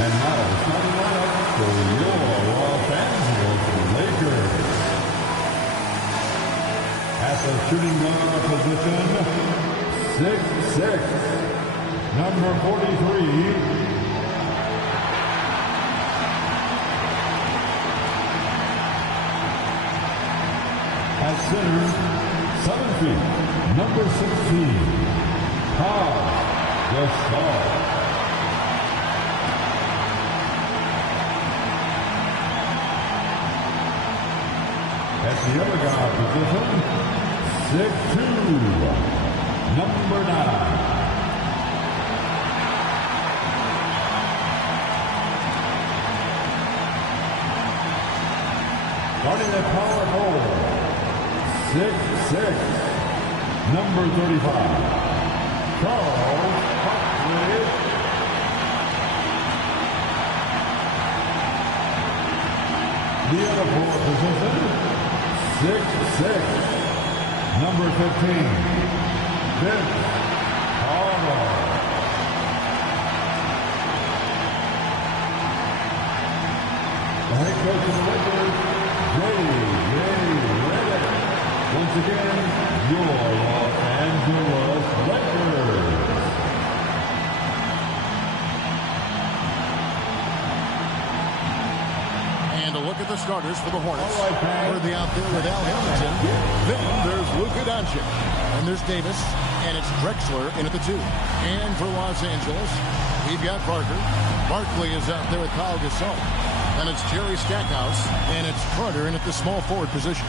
And now, starting lineup for your Los Angeles Lakers. At the shooting guard position, 6'6", number 43. At center, 7 feet, number 16, Paul Gasol. At the other guard position, 6'2", number 9. Starting at power forward, 6'6", number 35, Charles Barkley. The other forward position, 6'6", number 15, Vince Carter. The head coach of the Lakers, J.J. Redick. Once again, your Los Angeles Lakers. And a look at the starters for the Hornets. Worthy out there with Al Hamilton. Then there's Luka Doncic. And there's Davis. And it's Drexler in at the 2. And for Los Angeles, we've got Parker. Barkley is out there with Paul Gasol. And it's Jerry Stackhouse. And it's Carter in at the small forward position.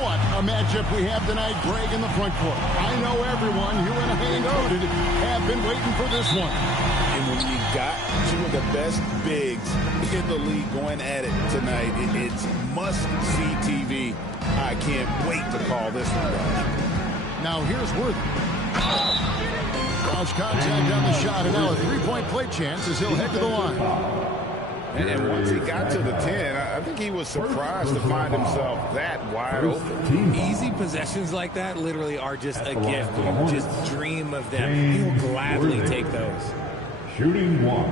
What a matchup we have tonight, Greg, in the front court. I know everyone, you and I included, have been waiting for this one. And when you got two of the best bigs in the league going at it tonight, it's must-see TV. I can't wait to call this one, guys. Now here's Worthy. Cross contact on the shot, and now a three-point play chance as he'll head to the line. And once he got to the 10, I think he was surprised to find himself that wide open. Easy possessions like that literally are just a gift. You just dream of them. He'll gladly take those. Shooting 1.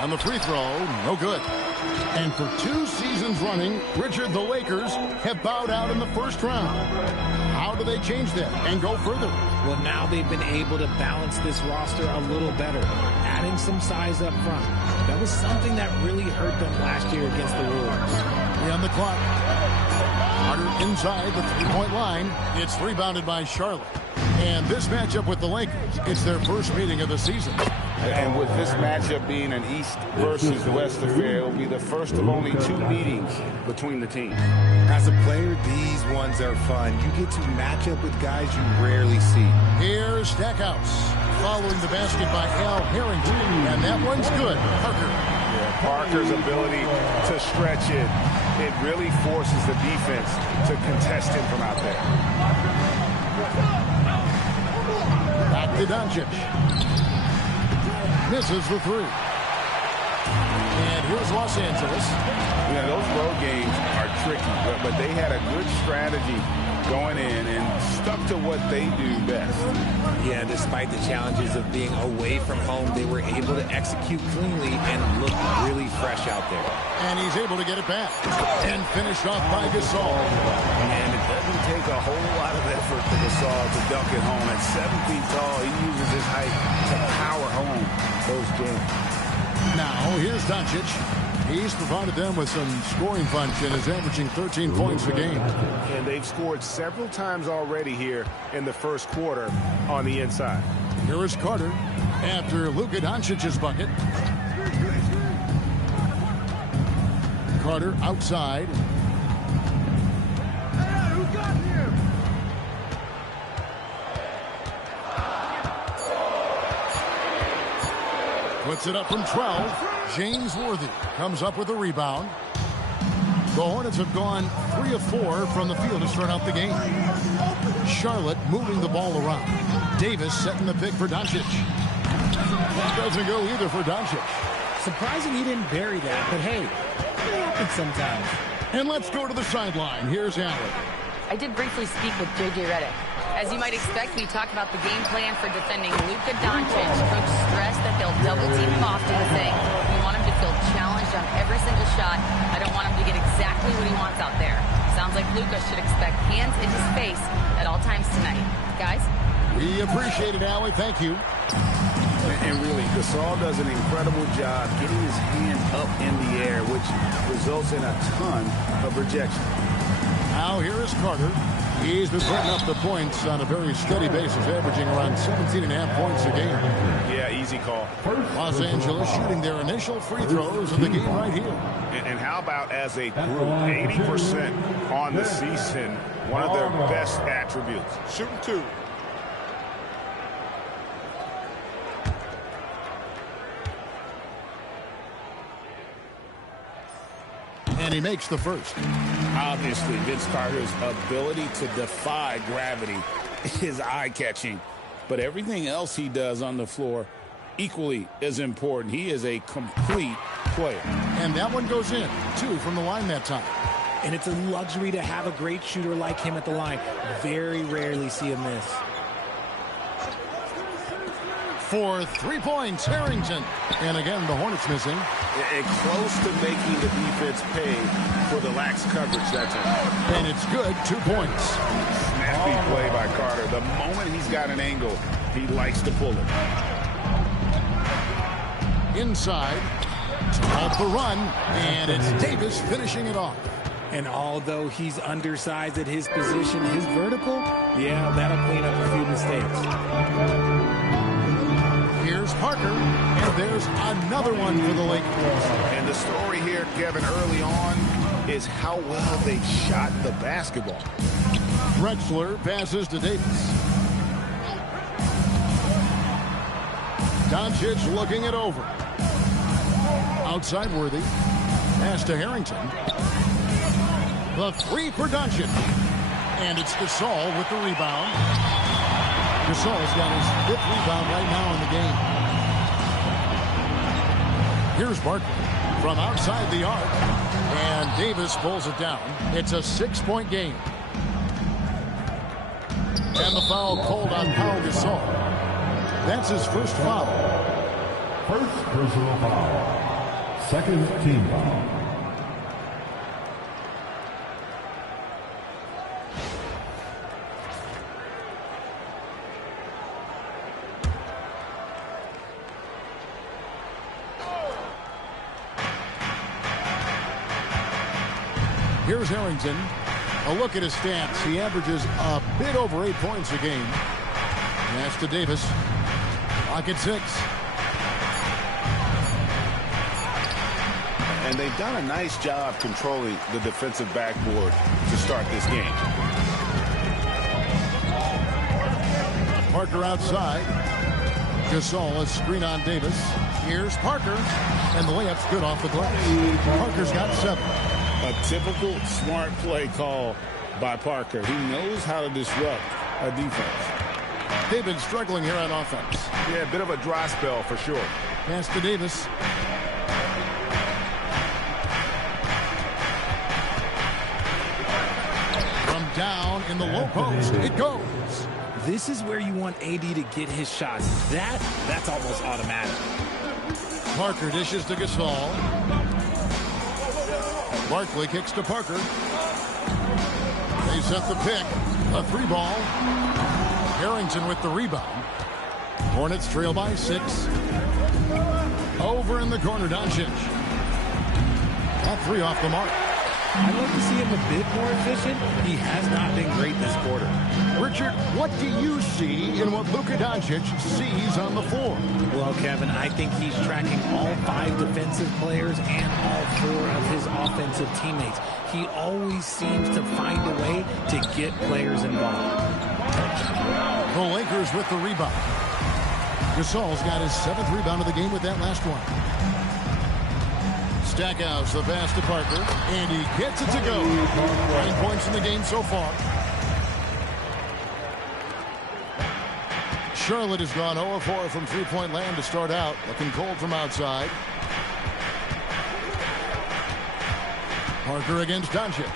On the free throw, no good. And for 2 seasons running, Richard, the Lakers have bowed out in the first round. How do they change that and go further? Well, now they've been able to balance this roster a little better, adding some size up front. That was something that really hurt them last year against the Wolves. On the clock. Carter inside the three-point line. It's rebounded by Charlotte. And this matchup with the Lakers, it's their first meeting of the season. And with this matchup being an East versus West affair, it'll be the first of only 2 meetings between the teams. As a player, these ones are fun. You get to match up with guys you rarely see. Here's Stackhouse following the basket by Al Harrington. And that one's good. Parker. Yeah, Parker's ability to stretch it really forces the defense to contest him from out there. Back to Doncic. Misses the 3. And here's Los Angeles. You know, those road games are tricky, but they had a good strategy going in and stuck to what they do best. Yeah, despite the challenges of being away from home, they were able to execute cleanly and look really fresh out there. And he's able to get it back. And finished off by Gasol. And it doesn't take a whole lot of effort for Gasol to dunk it home. At 7 feet tall, he uses his height to power home those games. Now, here's Doncic. He's provided them with some scoring punch and is averaging 13 points a game. And they've scored several times already here in the first quarter on the inside. Here is Carter after Luka Doncic's bucket. Carter outside. Puts it up from 12. James Worthy comes up with a rebound. The Hornets have gone 3 of 4 from the field to start out the game. Charlotte moving the ball around. Davis setting the pick for Doncic. That doesn't go either for Doncic. Surprising he didn't bury that, but hey, It happens sometimes. And let's go to the sideline. Here's Allen. I did briefly speak with J.J. Redick. As you might expect, we talked about the game plan for defending Luka Doncic. Coach stressed that they'll double-team him often, saying we want him to feel challenged on every single shot. I don't want him to get exactly what he wants out there. Sounds like Luka should expect hands in his face at all times tonight. Guys? We appreciate it, Allie. Thank you. And really, Gasol does an incredible job getting his hand up in the air, which results in a ton of rejection. Now here is Carter. He's been putting up the points on a very steady basis, averaging around 17.5 points a game. Yeah, easy call. Los Angeles shooting their initial free throws of the game right here. And how about as a group, 80% on the season, one of their best attributes. Shooting two. And he makes the first. Obviously, Vince Carter's ability to defy gravity is eye-catching. But everything else he does on the floor equally is important. He is a complete player. And that one goes in. 2 from the line that time. And it's a luxury to have a great shooter like him at the line. Very rarely see him miss. For 3 points, Harrington. And again, the Hornets missing. And close to making the defense pay for the lax coverage that time. And it's good, 2 points. Snappy play by Carter. The moment he's got an angle, he likes to pull it. Inside, off the run, and it's Davis finishing it off. And although he's undersized at his position, his vertical, yeah, that'll clean up a few mistakes. Here's Parker, and there's another one for the Lakers. And the story here, Kevin, early on is how well they shot the basketball. Drexler passes to Davis. Doncic looking it over. Outside Worthy. Pass to Harrington. The 3 for Doncic. And it's Gasol with the rebound. Gasol's got his 5th rebound right now in the game. Here's Barkley from outside the arc. And Davis pulls it down. It's a 6-point game. And the foul called on Pau Gasol. That's his first foul. First personal foul. Second team foul. Here's Harrington. A look at his stats. He averages a bit over 8 points a game. Pass to Davis. Clock at 6. And they've done a nice job controlling the defensive backboard to start this game. Parker outside. Gasol, a screen on Davis. Here's Parker. And the layup's good off the glass. Parker's got 7. A typical smart play call by Parker. He knows how to disrupt a defense. They've been struggling here on offense. Yeah, a bit of a dry spell for sure. Pass to Davis. From down in the low post, it goes. This is where you want AD to get his shots. That's almost automatic. Parker dishes to Gasol. Barkley kicks to Parker. They set the pick. A 3-ball. Harrington with the rebound. Hornets trail by 6. Over in the corner, Doncic. That 3 off the mark. I'd like to see him a bit more efficient. He has not been great this quarter. Richard, what do you see in what Luka Doncic sees on the floor? Well, Kevin, I think he's tracking all 5 defensive players and all 4 of his offensive teammates. He always seems to find a way to get players involved. The Lakers with the rebound. Gasol's got his 7th rebound of the game with that last one. Stackhouse, the pass to Parker, and he gets it to go. 9 points in the game so far. Charlotte has gone 0-4 from 3-point land to start out. Looking cold from outside. Parker against Doncic.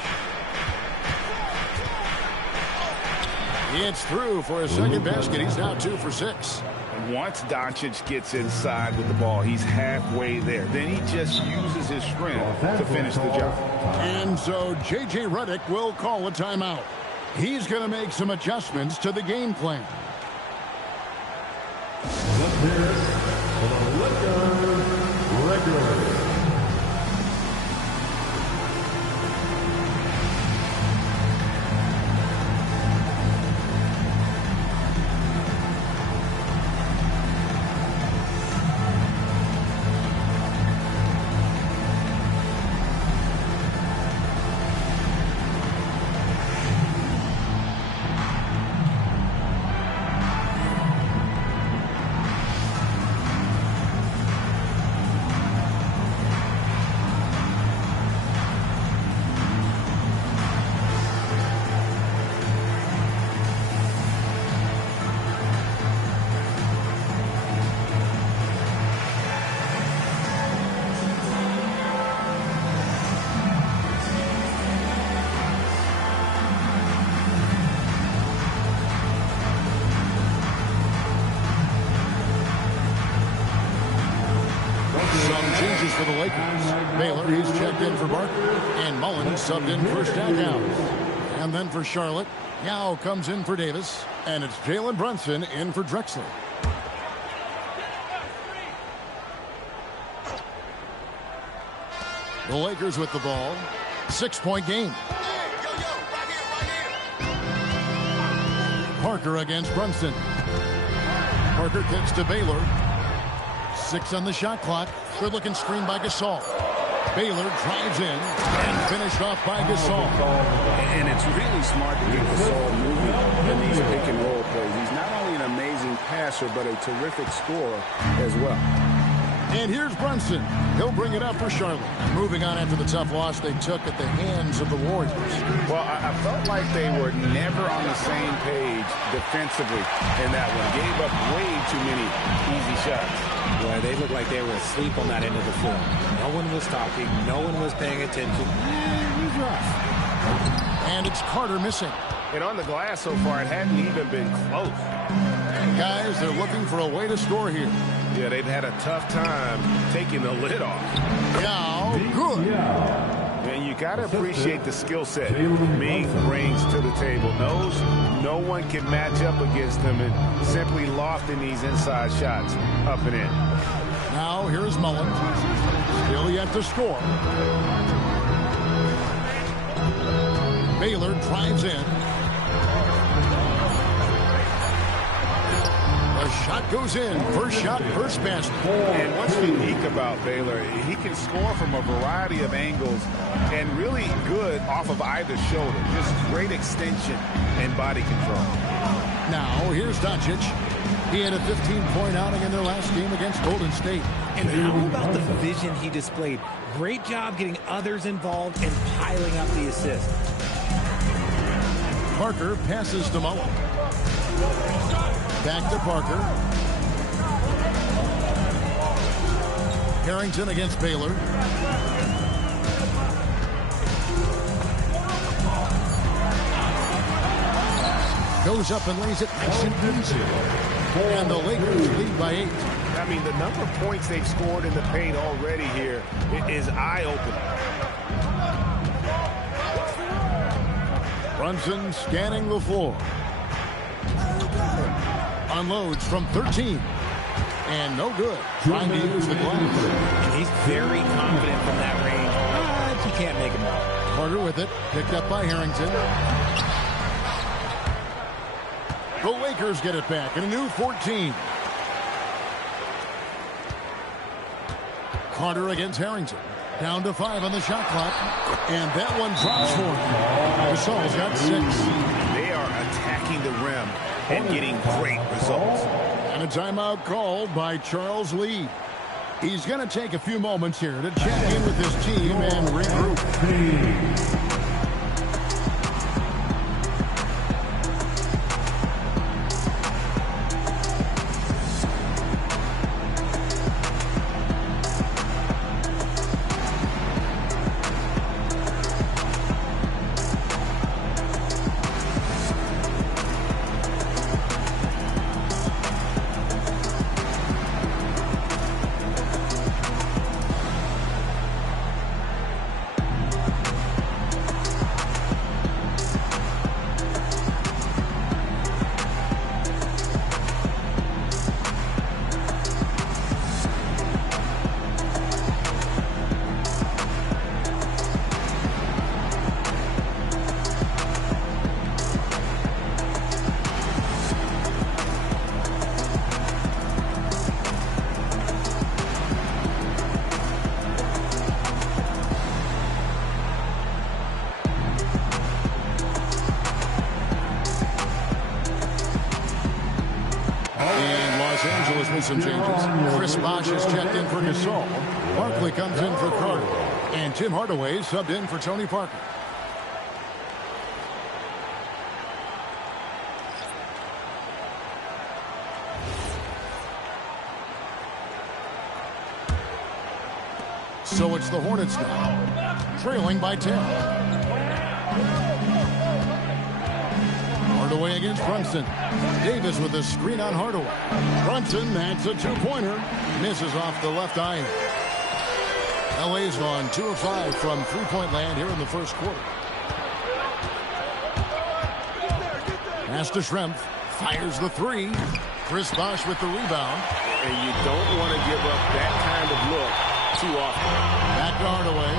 It's through for a second basket. He's now 2 for 6. Once Doncic gets inside with the ball, he's halfway there. Then he just uses his strength to finish the job. And so J.J. Redick will call a timeout. He's going to make some adjustments to the game plan. Let's hear it for the Lakers regulars. For the Lakers. Baylor, he's checked in for Barker. And Mullen subbed in for Stackhouse. And then for Charlotte, Yao comes in for Davis. And it's Jalen Brunson in for Drexler. The Lakers with the ball. 6-point game. Parker against Brunson. Parker kicks to Baylor. 6 on the shot clock. Good-looking screen by Gasol. Baylor drives in and finished off by Gasol. And it's really smart to get Gasol moving in these pick-and-roll plays. He's not only an amazing passer, but a terrific scorer as well. And here's Brunson. He'll bring it up for Charlotte. Moving on after the tough loss they took at the hands of the Warriors. Well, I felt like they were never on the same page defensively in that one. Gave up way too many easy shots. Well, they looked like they were asleep on that end of the floor. No one was talking. No one was paying attention. It was rough. And it's Carter missing. And on the glass so far, it hadn't even been close. Guys, they're looking for a way to score here. Yeah, they've had a tough time taking the lid off. Now, good. And you got to appreciate the skill set Ming brings to the table. Knows no one can match up against him and simply lofting these inside shots up and in. Now, here's Mullen. Still yet to score. Baylor drives in. The shot goes in. First shot, first basket. And what's unique about Baylor, he can score from a variety of angles and really good off of either shoulder. Just great extension and body control. Now, here's Doncic. He had a 15-point outing in their last game against Golden State. And how about the vision he displayed? Great job getting others involved and piling up the assist. Parker passes to Mullen. Back to Parker. Harrington against Baylor. Goes up and lays it nice and easy. And the Lakers lead by 8. I mean, the number of points they've scored in the paint already here is eye-opening. Brunson scanning the floor. Unloads from 13. And no good. Trying to use the glass. And he's very confident from that range. But you can't make him all. Carter with it. Picked up by Harrington. The Lakers get it back in a new 14. Carter against Harrington. Down to 5 on the shot clock. And that one drops for him. Gasol's got 6. They are attacking the rim and getting great results. And a timeout called by Charles Lee. He's going to take a few moments here to check in with his team and regroup. Making some changes. Chris Bosh is checked in for Gasol. Barkley comes in for Carter. And Tim Hardaway subbed in for Tony Parker. So it's the Hornets now, trailing by 10. Hardaway against Brunson. Davis with a screen on Hardaway. Brunson, that's a two-pointer. Misses off the left eye. LA's on 2 of 5 from three-point land here in the first quarter. Pass to Schrempf. Fires the three. Chris Bosh with the rebound. And you don't want to give up that kind of look too often. Back to Hardaway.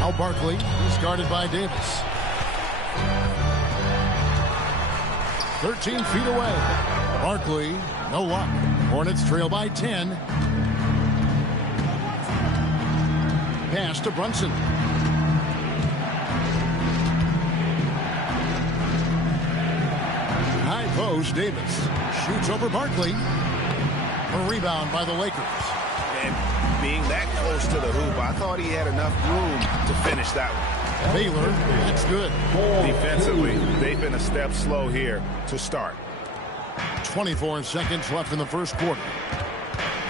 Now Barkley is guarded by Davis. 13 feet away. Barkley, no luck. Hornets trail by 10. Pass to Brunson. High post, Davis. Shoots over Barkley. A rebound by the Lakers. And being that close to the hoop, I thought he had enough room to finish that one. Baylor, that's good. Defensively, they've been a step slow here to start. 24 seconds left in the first quarter.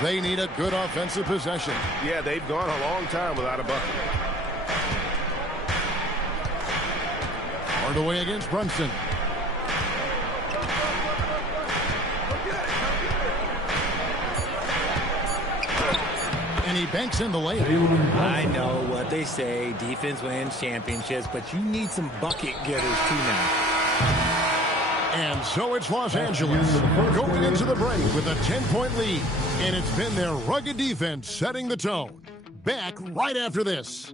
They need a good offensive possession. Yeah, they've gone a long time without a bucket. Hardaway against Brunson. And he banks in the layup. I know what they say, defense wins championships, but you need some bucket getters too now. And so it's Los Angeles going into the break with a 10-point lead. And it's been their rugged defense setting the tone. Back right after this.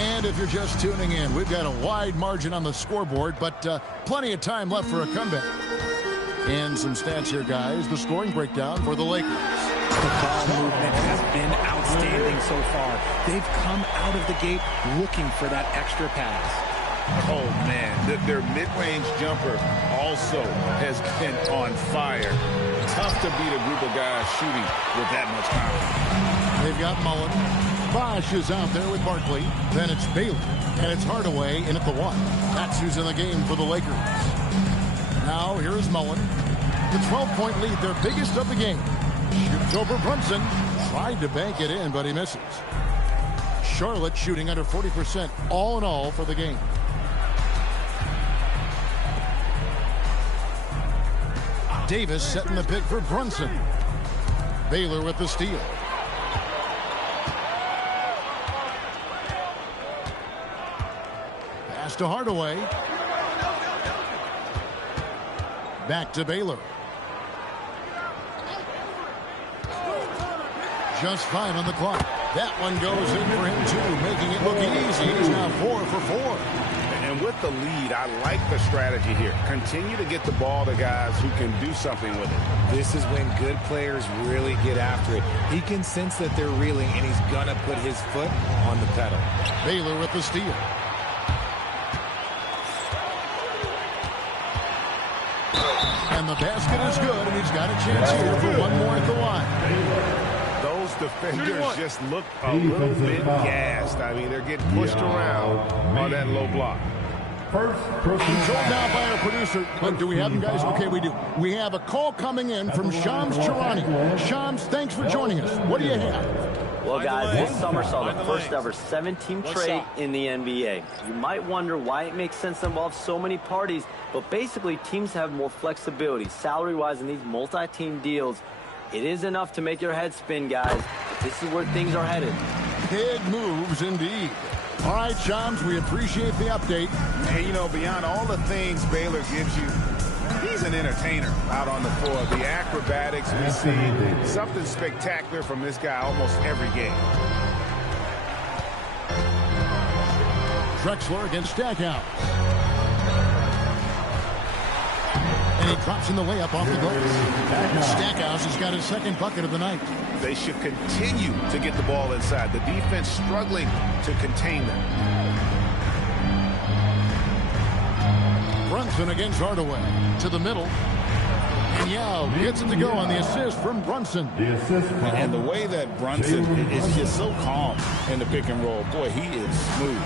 And if you're just tuning in, we've got a wide margin on the scoreboard, but plenty of time left for a comeback. And some stats here, guys. The scoring breakdown for the Lakers. The ball movement has been outstanding so far. They've come out of the gate looking for that extra pass. Oh, man. Their mid-range jumper also has been on fire. Tough to beat a group of guys shooting with that much confidence. They've got Mullen. Bosh is out there with Barkley. Then it's Baylor. And it's Hardaway in at the 1. That's who's in the game for the Lakers. Now here's Mullen. The 12-point lead, their biggest of the game. Shoots over Brunson. Tried to bank it in, but he misses. Charlotte shooting under 40% all in all for the game. Davis setting the pick for Brunson. Baylor with the steal. Pass to Hardaway. Back to Baylor. Just 5 on the clock. That one goes in for him too, making it look easy. He's now 4 for 4. And with the lead, I like the strategy here. Continue to get the ball to guys who can do something with it. This is when good players really get after it. He can sense that they're reeling, and he's going to put his foot on the pedal. Baylor with the steal. And the basket is good, and he's got a chance here for one more at the line. Those defenders just look a little bit gassed. I mean, they're getting pushed around on that low block. First, Told now by our producer, but do we have him, guys? Okay, we do. We have a call coming in from Shams Charania. Shams, thanks for joining us. What do you have? Well, guys, this summer saw the first ever 7-team trade in the NBA. You might wonder why it makes sense to involve so many parties, but basically teams have more flexibility salary-wise in these multi-team deals. It is enough to make your head spin, guys. This is where things are headed. Big moves indeed. All right, Shams, we appreciate the update. And, you know, beyond all the things Baylor gives you, He's an entertainer out on the floor. The acrobatics we see, something spectacular from this guy almost every game. Drexler against Stackhouse. And he drops in the layup off the glass. Stackhouse has got his second bucket of the night. They should continue to get the ball inside. The defense struggling to contain them. Brunson against Hardaway. To the middle. And Yao gets it to go on the assist from Brunson. And the way that Brunson is just so calm in the pick and roll. Boy, he is smooth.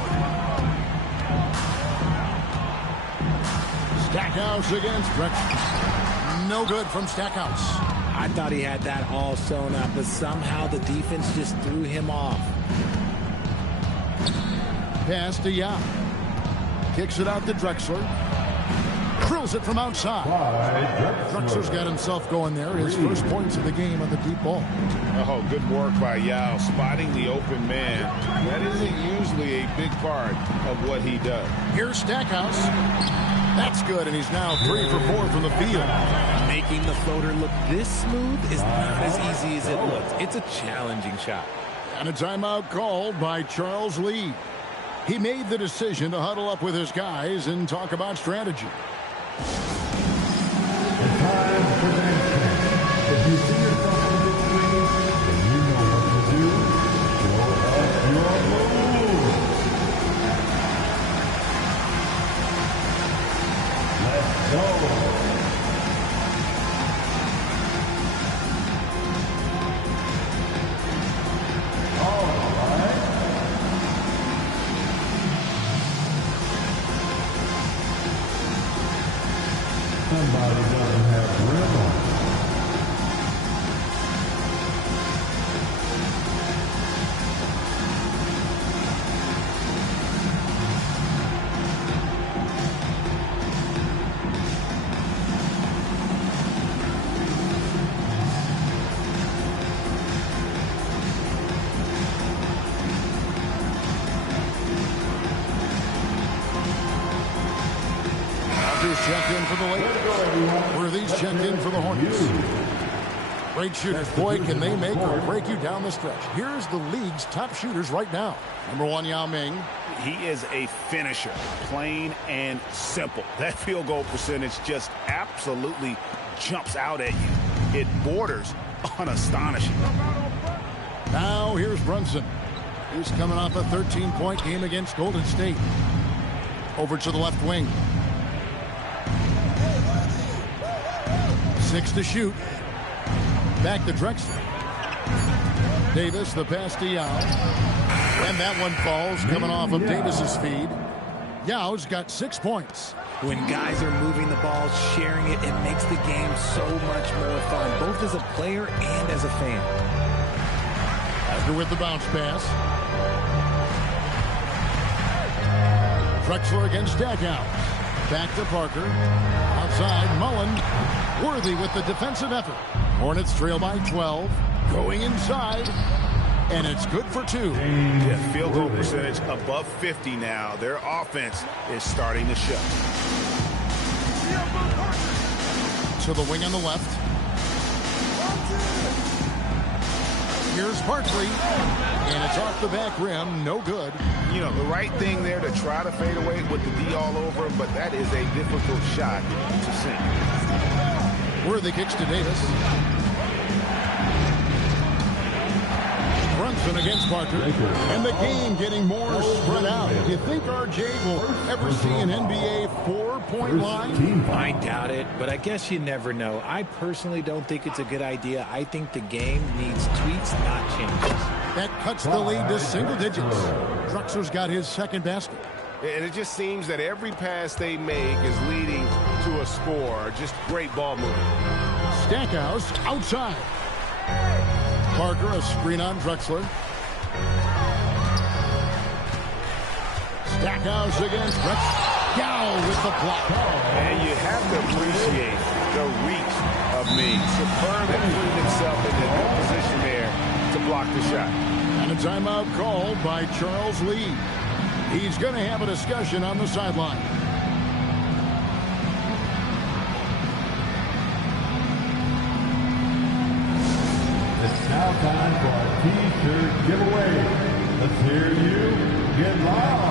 Stackhouse against Drexler. No good from Stackhouse. I thought he had that all sewn up, but somehow the defense just threw him off. Pass to Yao. Kicks it out to Drexler. Drills it from outside. Drexler's got himself going there. His first points of the game on the deep ball. Oh, good work by Yao, spotting the open man. That isn't usually a big part of what he does. Here's Stackhouse. That's good, and he's now 3 for 4 from the field. Making the floater look this smooth is not as easy as it looks. It's a challenging shot. And a timeout called by Charles Lee. He made the decision to huddle up with his guys and talk about strategy. Time for the next game. If you see yourself in this screen, then you know what to do. Show us your move. Let's go. Somebody doesn't have rhythm. Checked in for the Lakers. Worthy's checked in for the Hornets. Great shooters. Boy, can they make or break you down the stretch. Here's the league's top shooters right now. Number 1, Yao Ming. He is a finisher, plain and simple. That field goal percentage just absolutely jumps out at you. It borders on astonishing. Now here's Brunson. He's coming off a 13-point game against Golden State. Over to the left wing. 6 to shoot. Back to Drexler. Davis, the pass to Yao. And that one falls, coming off of Davis's feed. Yao's got 6 points. When guys are moving the ball, sharing it, it makes the game so much more fun, both as a player and as a fan. After with the bounce pass. Drexler against Stackhouse. Back to Parker. Outside, Mullen. Worthy with the defensive effort. Hornets trail by 12. Going inside. And it's good for 2. Yeah, field goal percentage above 50 now. Their offense is starting to show. To the wing on the left. Here's Hartley. And it's off the back rim. No good. You know, the right thing there to try to fade away with the D all over him, but that is a difficult shot to sink. Worthy kicks to Davis. Brunson against Parker. And the game getting more spread out. Do you think RJ will ever see an NBA 4-point line? I doubt it, but I guess you never know. I personally don't think it's a good idea. I think the game needs tweaks, not changes. That cuts the lead to single digits. Drexler's got his second basket. And it just seems that every pass they make is leading to a score. Just great ball movement. Stackhouse outside. Parker, a screen on Drexler. Stackhouse against Drexler. Yao with the block. And you have to appreciate the reach of Ming. Superb at putting himself in the good position there to block the shot. And a timeout called by Charles Lee. He's going to have a discussion on the sideline. It's now time for our T-shirt giveaway. Let's hear you get loud.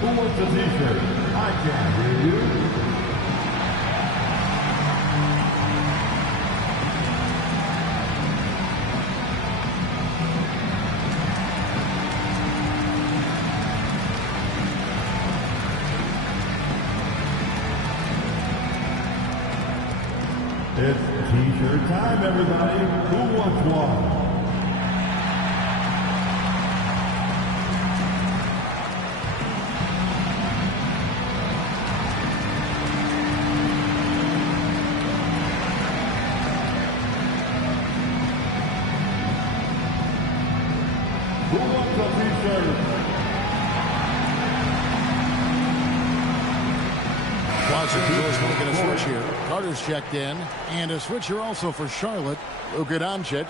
Who wants the T-shirt? I can't hear you. It's T-shirt time, everybody. Who wants one? Who wants a T-shirt? Los Angeles making a switch here. Carter's checked in. And a switcher also for Charlotte. Luka Doncic.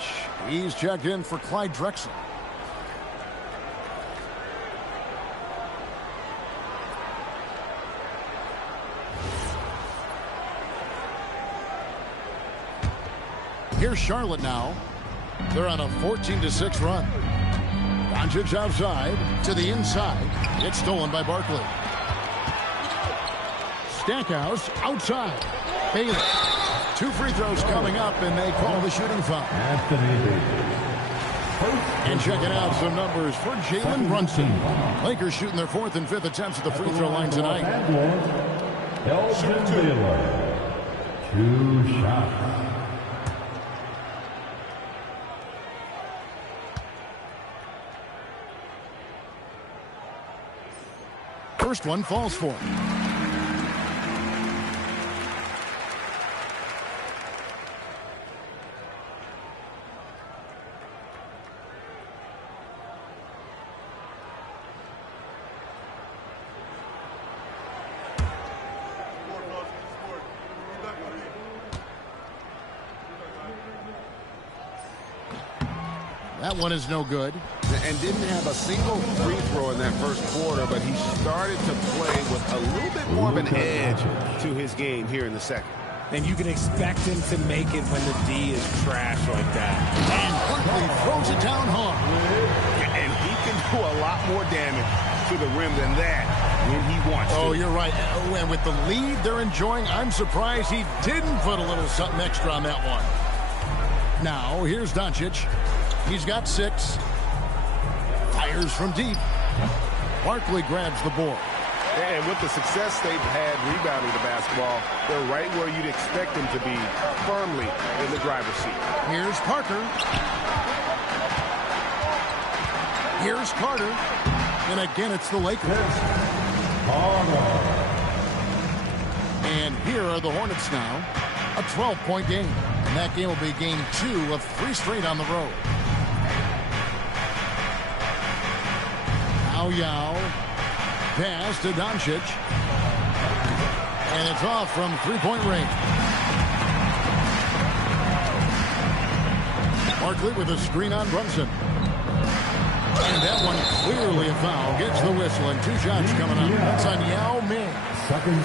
He's checked in for Clyde Drexler. Here's Charlotte now. They're on a 14-6 run. Doncic outside to the inside. It's stolen by Barkley. Stackhouse outside. Bailey. 2 free throws coming up, and they call the shooting foul. And checking out some numbers for Jalen Brunson. Lakers shooting their 4th and 5th attempts at the free throw line tonight. Elgin Baylor. 2 shots. First one falls for him. That one is no good. And didn't have a single free throw in that first quarter, but he started to play with a little bit more of an edge to his game here in the second. And you can expect him to make it when the D is trash like that. And Barkley throws it down hard. And he can do a lot more damage to the rim than that when he wants to. Oh, you're right. And with the lead they're enjoying, I'm surprised he didn't put a little something extra on that one. Now, here's Doncic. He's got 6. Fires from deep. Barkley grabs the board. And with the success they've had rebounding the basketball, they're right where you'd expect them to be, firmly in the driver's seat. Here's Parker. Here's Carter. And again, it's the Lakers. And here are the Hornets now. A 12-point game. And that game will be game 2 of 3 straight on the road. Yao. Pass to Doncic. And it's off from 3-point range. Barkley with a screen on Brunson. And that one clearly a foul. Gets the whistle and 2 shots coming up. That's on Yao Ming.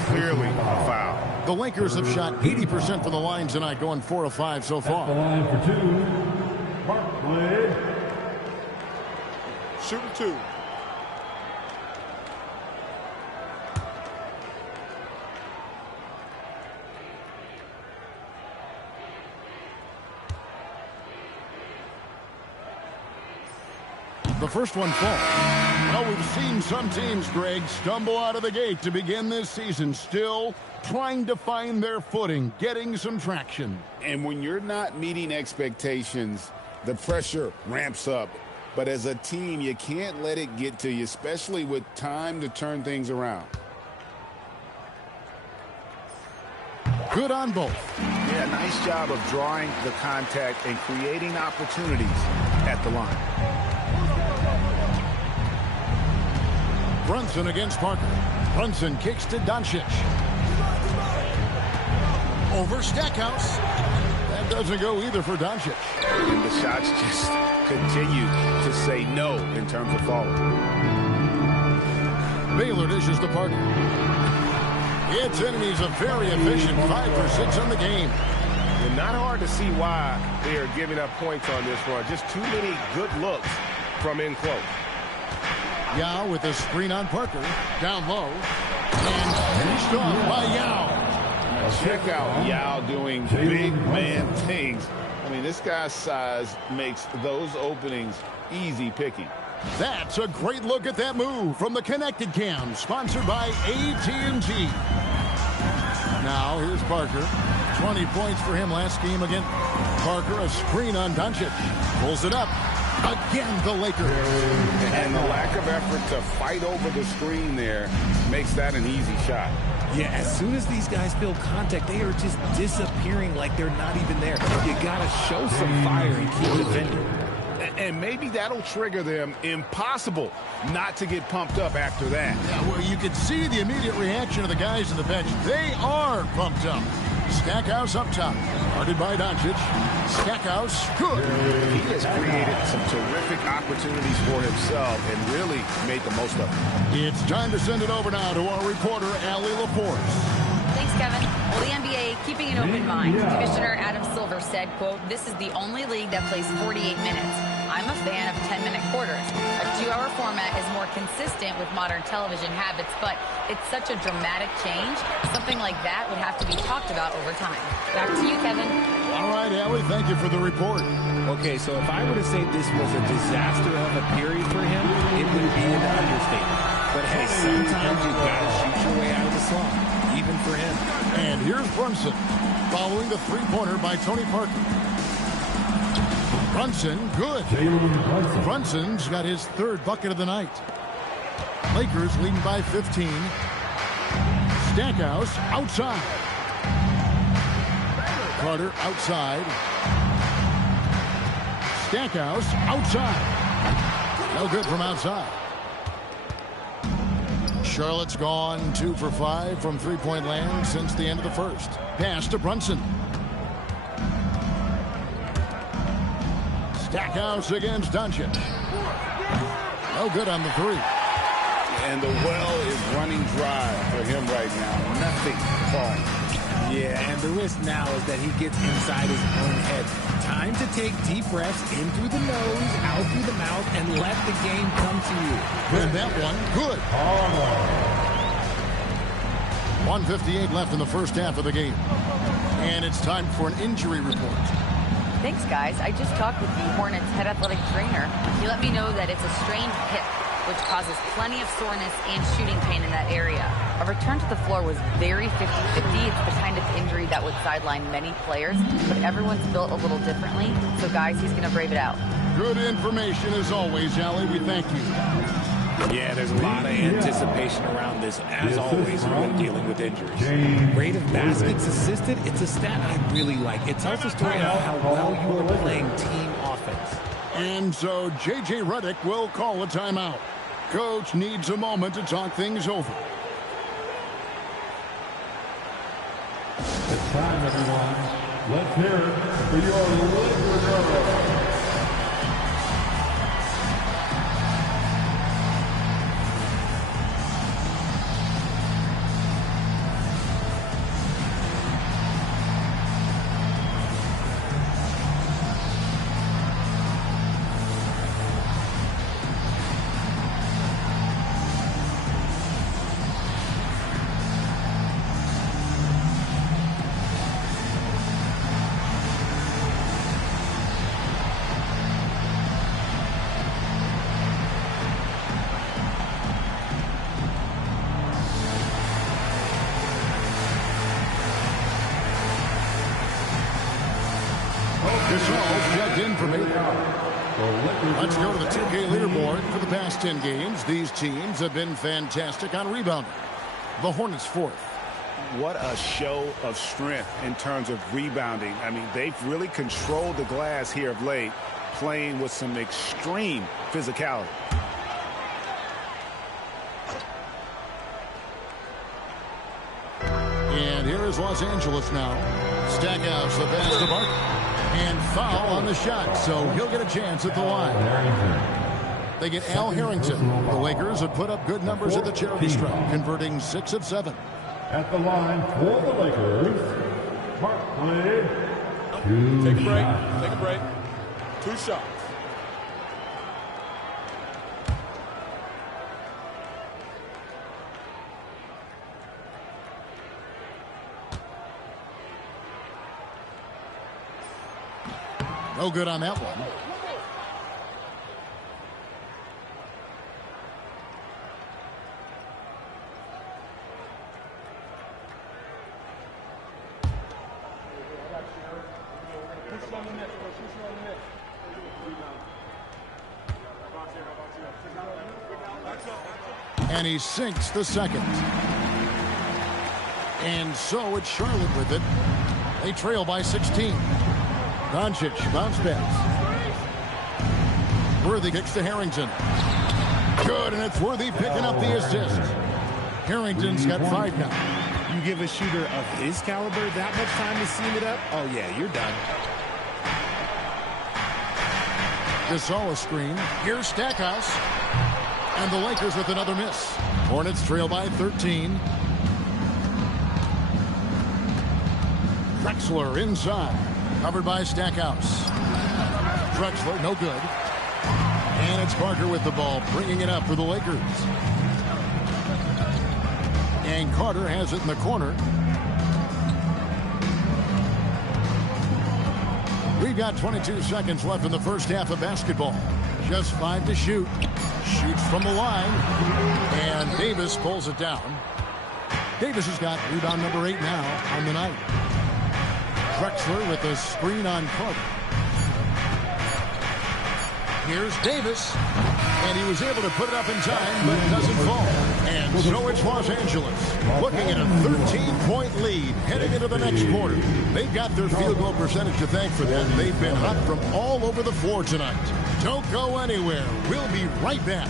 Clearly a foul. The Lakers have shot 80% from the line tonight, going 4 of 5 so far. The line for 2. Barkley. Shooting 2. The first one falls. Well, we've seen some teams, Greg, stumble out of the gate to begin this season, still trying to find their footing, getting some traction. And when you're not meeting expectations, the pressure ramps up. But as a team, you can't let it get to you, especially with time to turn things around. Good on both. Yeah, nice job of drawing the contact and creating opportunities at the line. Brunson against Parker. Brunson kicks to Doncic. Over Stackhouse. That That doesn't go either for Doncic. And the shots just continue to say no in terms of falling. Baylor dishes to Parker. It's in, and he's a very efficient 5 for 6 on the game. And not hard to see why they are giving up points on this run. Just too many good looks from in close. Yao with a screen on Parker. Down low. And finished off by Yao. Check out Yao doing big man things. I mean, this guy's size makes those openings easy picking. That's a great look at that move from the Connected Cam, sponsored by AT&T. Now, here's Parker. 20 points for him last game again. Parker, a screen on Doncic. Pulls it up. Again, the Lakers. And the lack of effort to fight over the screen there makes that an easy shot. Yeah, as soon as these guys feel contact, they are just disappearing like they're not even there. You got to show some fire and keep defending. And maybe that'll trigger them. Impossible not to get pumped up after that. Yeah, well, you can see the immediate reaction of the guys on the bench. They are pumped up. Stackhouse up top. Guarded by Doncic. Stackhouse, good. He has created some terrific opportunities for himself and really made the most of it. It's time to send it over now to our reporter, Allie LaForce. Thanks, Kevin. Well, the NBA keeping an open mind. Commissioner Adam Silver said, quote, "This is the only league that plays 48 minutes. I'm a fan of 10-minute quarters. A 2-hour format is more consistent with modern television habits, but it's such a dramatic change. Something like that would have to be talked about over time." Back to you, Kevin. All right, Allie, thank you for the report. Okay, so if I were to say this was a disaster of a period for him, it would be an understatement. But hey, sometimes you've got to shoot your way out of the slump, even for him. And here's Brunson, following the three-pointer by Tony Parker. Brunson, good. Brunson's got his 3rd bucket of the night. Lakers leading by 15. Stackhouse outside. Carter outside. Stackhouse outside. No good from outside. Charlotte's gone 2 for 5 from three-point land since the end of the first. Pass to Brunson. Stackhouse against Doncic. No good on the 3. And the well is running dry for him right now. Nothing falling. Yeah, and the risk now is that he gets inside his own head. Time to take deep breaths in through the nose, out through the mouth, and let the game come to you. And that one, good. 1:58 left in the first half of the game. And it's time for an injury report. Thanks, guys. I just talked with the Hornets head athletic trainer. He let me know that it's a strained hip, which causes plenty of soreness and shooting pain in that area. A return to the floor was very 50-50. It's the kind of injury that would sideline many players, but everyone's built a little differently. So, guys, he's going to brave it out. Good information as always, Allie. We thank you. Yeah, there's a lot of anticipation around this, as always, when dealing with injuries. Rate of baskets assisted, it's a stat I really like. It tells a story of how well you are playing team offense. And so J.J. Redick will call a timeout. Coach needs a moment to talk things over. It's time, everyone. Let's hear it for your Lakers. Let's go to the 2K leaderboard. For the past 10 games, these teams have been fantastic on rebounding. The Hornets 4th. What a show of strength in terms of rebounding. I mean, they've really controlled the glass here of late, playing with some extreme physicality. And here Here's Los Angeles now. Stackhouse, the pass to Barker. And foul on the shot, so he'll get a chance at the line. They get Al Harrington. The Lakers have put up good numbers at the charity stripe, converting 6 of 7. At the line for the Lakers, Barkley. Take a break. Take a break. 2 shots. No good on that one. And he sinks the second. And so it's Charlotte with it. They trail by 16. Doncic bounce pass. Worthy kicks to Harrington. Good, and it's Worthy picking up the assist. Harrington's got 5 now. You give a shooter of his caliber that much time to seam it up? Oh, yeah, you're done. Gasol a screen. Here's Stackhouse. And the Lakers with another miss. Hornets trail by 13. Drexler inside. Covered by Stackhouse. Drexler, no good. And it's Parker with the ball, bringing it up for the Lakers. And Carter has it in the corner. We've got 22 seconds left in the first half of basketball. Just 5 to shoot. Shoots from the line. And Davis pulls it down. Davis has got rebound number 8 now on the night. Drexler with a screen on Carter. Here's Davis. And he was able to put it up in time, but it doesn't fall. And so it's Los Angeles looking at a 13-point lead heading into the next quarter. They've got their field goal percentage to thank for that. They've been hot from all over the floor tonight. Don't go anywhere. We'll be right back.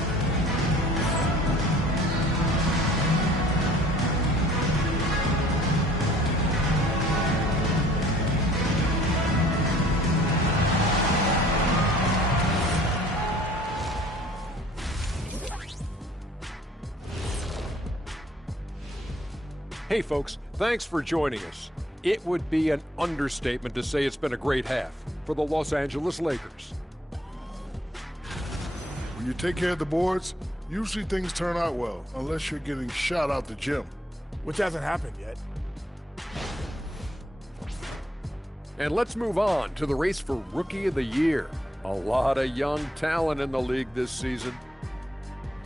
Hey folks, thanks for joining us. It would be an understatement to say it's been a great half for the Los Angeles Lakers. When you take care of the boards, usually things turn out well, unless you're getting shot out the gym. Which hasn't happened yet. And let's move on to the race for Rookie of the Year. A lot of young talent in the league this season.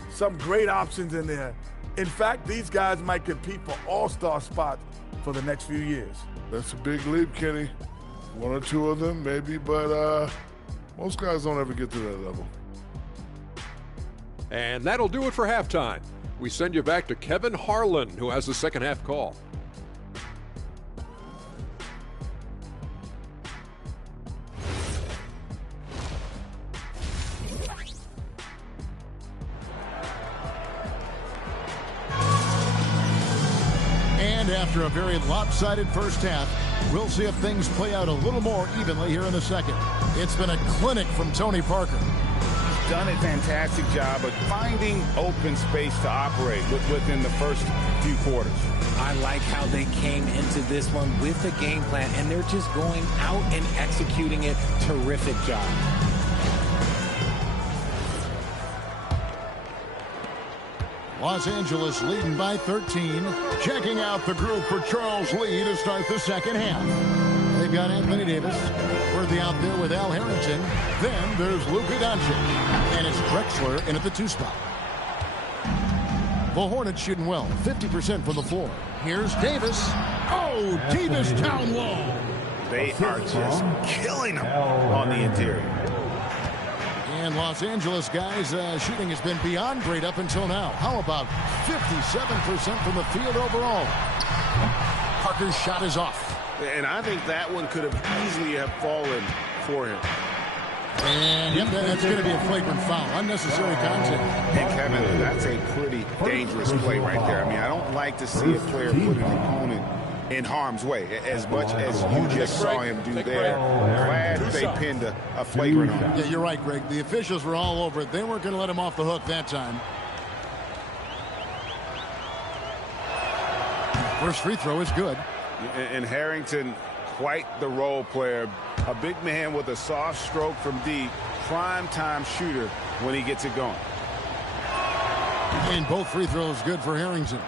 Some great options in there. In fact, these guys might compete for all-star spots for the next few years. That's a big leap, Kenny. 1 or 2 of them, maybe, but most guys don't ever get to that level. And that'll do it for halftime. We send you back to Kevin Harlan, who has the second half call. And after a very lopsided first half, we'll see if things play out a little more evenly here in the second. It's been a clinic from Tony Parker. He's done a fantastic job of finding open space to operate within the first few quarters. I like how they came into this one with a game plan, and they're just going out and executing it. Terrific job. Los Angeles leading by 13. Checking out the group for Charles Lee to start the second half. They've got Anthony Davis. Worthy out there with Al Harrington. Then there's Luka Doncic. And it's Drexler in at the 2 spot. The Hornets shooting well. 50% from the floor. Here's Davis. Oh, Davis down low. They are just killing them on the interior. And Los Angeles guys, shooting has been beyond great up until now. How about 57% from the field overall? Parker's shot is off. And I think that one could have easily have fallen for him. And yep, that's going to be a flagrant foul. Unnecessary contact. And Kevin, that's a pretty dangerous play right there. I mean, I don't like to see a player put an opponent in harm's way, as much as you just saw him do there. Glad they pinned a flagrant on him. Yeah, you're right, Greg. The officials were all over it. They weren't going to let him off the hook that time. First free throw is good. And Harrington, quite the role player. A big man with a soft stroke from deep. Prime time shooter when he gets it going. And both free throws good for Harrington.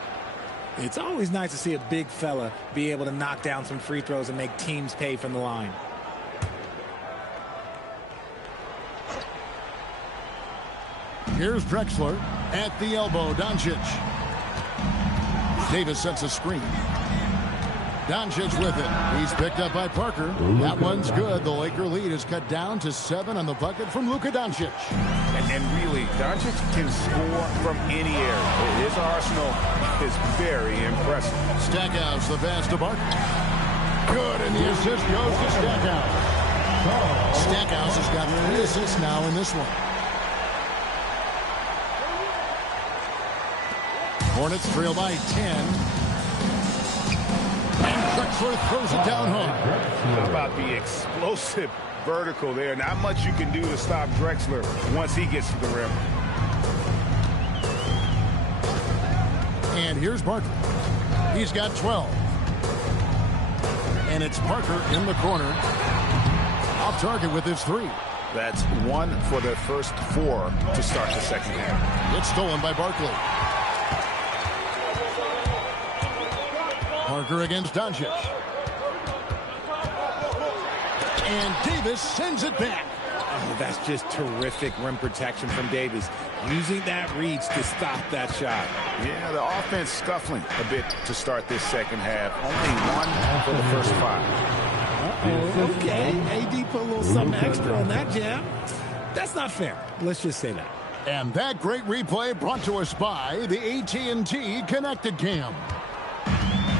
It's always nice to see a big fella be able to knock down some free throws and make teams pay from the line. Here's Drexler at the elbow. Doncic. Davis sets a screen. Doncic with it. He's picked up by Parker. That one's good. The Laker lead is cut down to 7 on the bucket from Luka Doncic. And really, Doncic can score from any area. His arsenal is very impressive. Stackhouse, the pass to Parker. Good, and the assist goes to Stackhouse. Stackhouse has got 3 assists now in this one. Hornets trail by 10. And Drexler throws it down hard. How about the explosive vertical there? Not much you can do to stop Drexler once he gets to the rim. And here's Parker. He's got 12. And it's Parker in the corner. Off target with his 3. That's 1 for the first 4 to start the second half. It's stolen by Barkley. Parker against Doncic. And Davis sends it back. Oh, that's just terrific rim protection from Davis. Using that reach to stop that shot. Yeah, the offense scuffling a bit to start this second half. Only 1 for the first 5. Okay, AD put a little something extra on that jam. That's not fair. Let's just say that. And that great replay brought to us by the AT&T Connected Cam.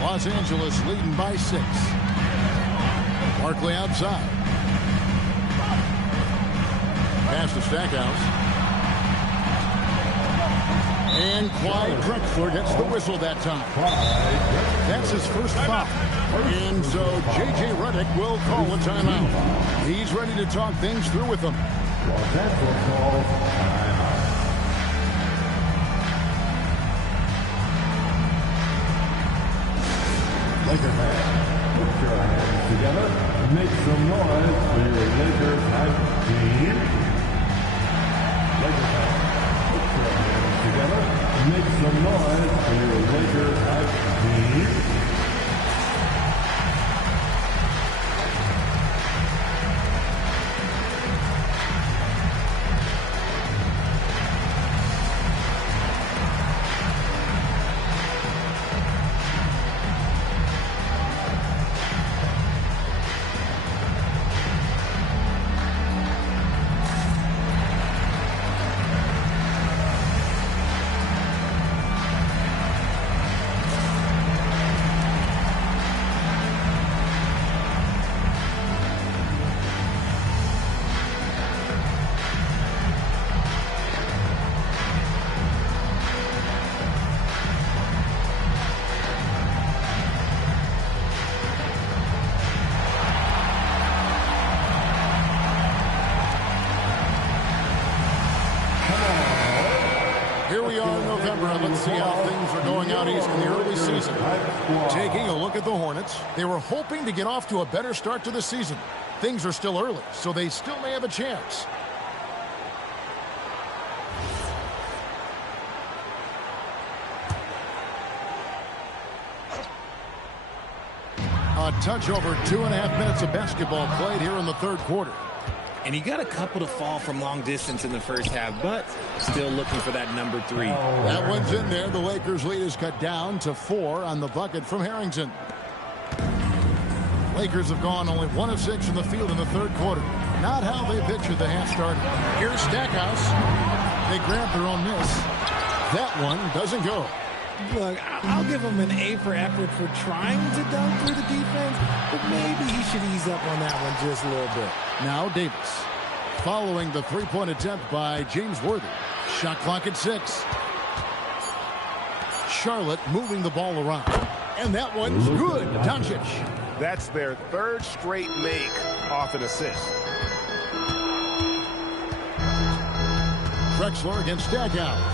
Los Angeles leading by 6. Barkley outside. Pass to Stackhouse. And Clyde Drexler gets the whistle that time. That's his first foul. And so J.J. Redick will call a timeout. He's ready to talk things through with them. Los Angeles calls timeout. Laker fans, put your hands together. Make some noise for your Lakers hype team. Laker fans, put your hands together. Make some noise for your Lakers hype team. Let's see how things are going out east in the early season. Taking a look at the Hornets, they were hoping to get off to a better start to the season. Things are still early, so they still may have a chance. A touch over 2.5 minutes of basketball played here in the third quarter. And he got a couple to fall from long distance in the first half, but still looking for that number 3. That one's in there. The Lakers' lead is cut down to 4 on the bucket from Harrington. Lakers have gone only 1 of 6 from the field in the third quarter. Not how they pictured the half started. Here's Stackhouse. They grab their own miss. That one doesn't go. Look, I'll give him an A for effort for trying to dunk through the defense, but maybe he should ease up on that one just a little bit. Now Davis, following the three-point attempt by James Worthy. Shot clock at 6. Charlotte moving the ball around. And that one's good. Doncic. That's their third straight make off an assist. Drexler against Stackhouse.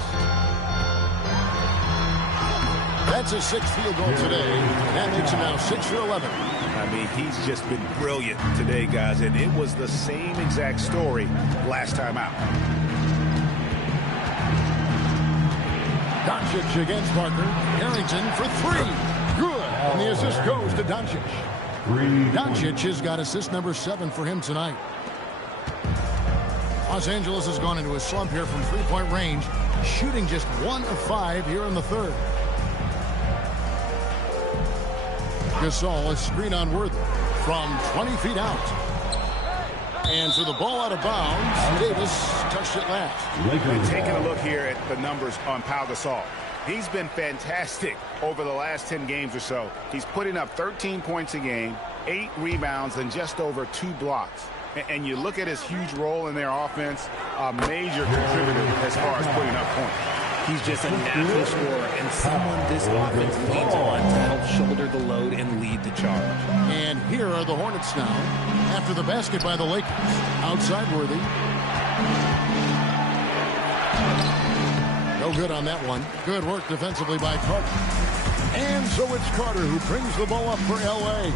That's his 6th field goal today. That makes him now 6 for 11. I mean, he's just been brilliant today, guys, and it was the same exact story last time out. Doncic against Parker. Harrington for 3. Good. And the assist goes to Doncic. Doncic has got assist number 7 for him tonight. Los Angeles has gone into a slump here from three-point range, shooting just 1 of 5 here in the third. Gasol, a screen on Worthy from 20 feet out. And so the ball out of bounds. Davis touched it last. And taking a look here at the numbers on Pau Gasol. He's been fantastic over the last 10 games or so. He's putting up 13 points a game, 8 rebounds, and just over 2 blocks. And you look at his huge role in their offense, a major contributor as far as putting up points. He's just a natural scorer and someone this offense leans on to help shoulder the load and lead the charge. And here are the Hornets now after the basket by the Lakers. Outside Worthy. No good on that one. Good work defensively by Carter. And so it's Carter who brings the ball up for L.A.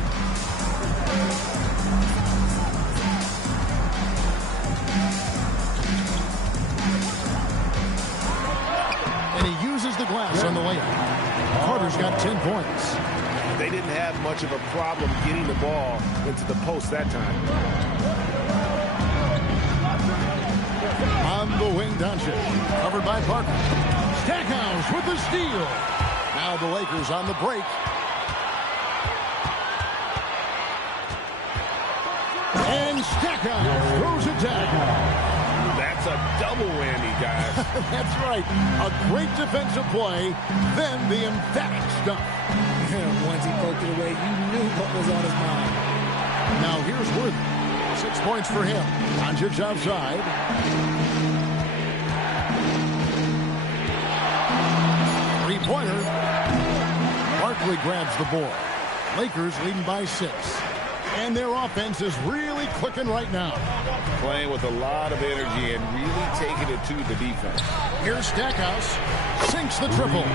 And he uses the glass on the layup. Carter's got 10 points. They didn't have much of a problem getting the ball into the post that time. On the wing, Doncic. Covered by Parker. Stackhouse with the steal. Now the Lakers on the break. And Stackhouse throws it down. That's a double whammy, guys. That's right. A great defensive play, then the emphatic stuff. Once he poked it away, you knew what was on his mind. Now here's Worthy. 6 points for him. Doncic outside. Three-pointer. Barkley grabs the board. Lakers leading by 6. And their offense is really clicking right now. Playing with a lot of energy and really taking it to the defense. Here's Stackhouse. Sinks the triple.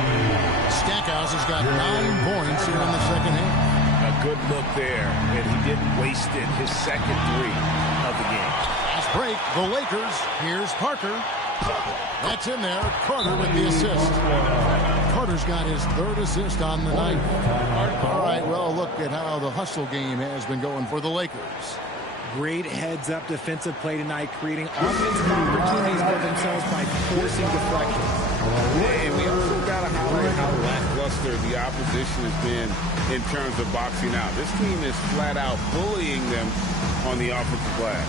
Stackhouse has got 9 points here in the second half. A good look there, and he didn't waste it. His second 3 of the game. Last break, the Lakers. Here's Parker. That's in there. Carter with the assist. Carter's got his 3rd assist on the night. All right, well, look at how the hustle game has been going for the Lakers. Great heads-up defensive play tonight, creating offensive opportunities for themselves by forcing deflections. And we also got to highlight how lackluster the opposition has been in terms of boxing out. This team is flat out bullying them on the offensive glass.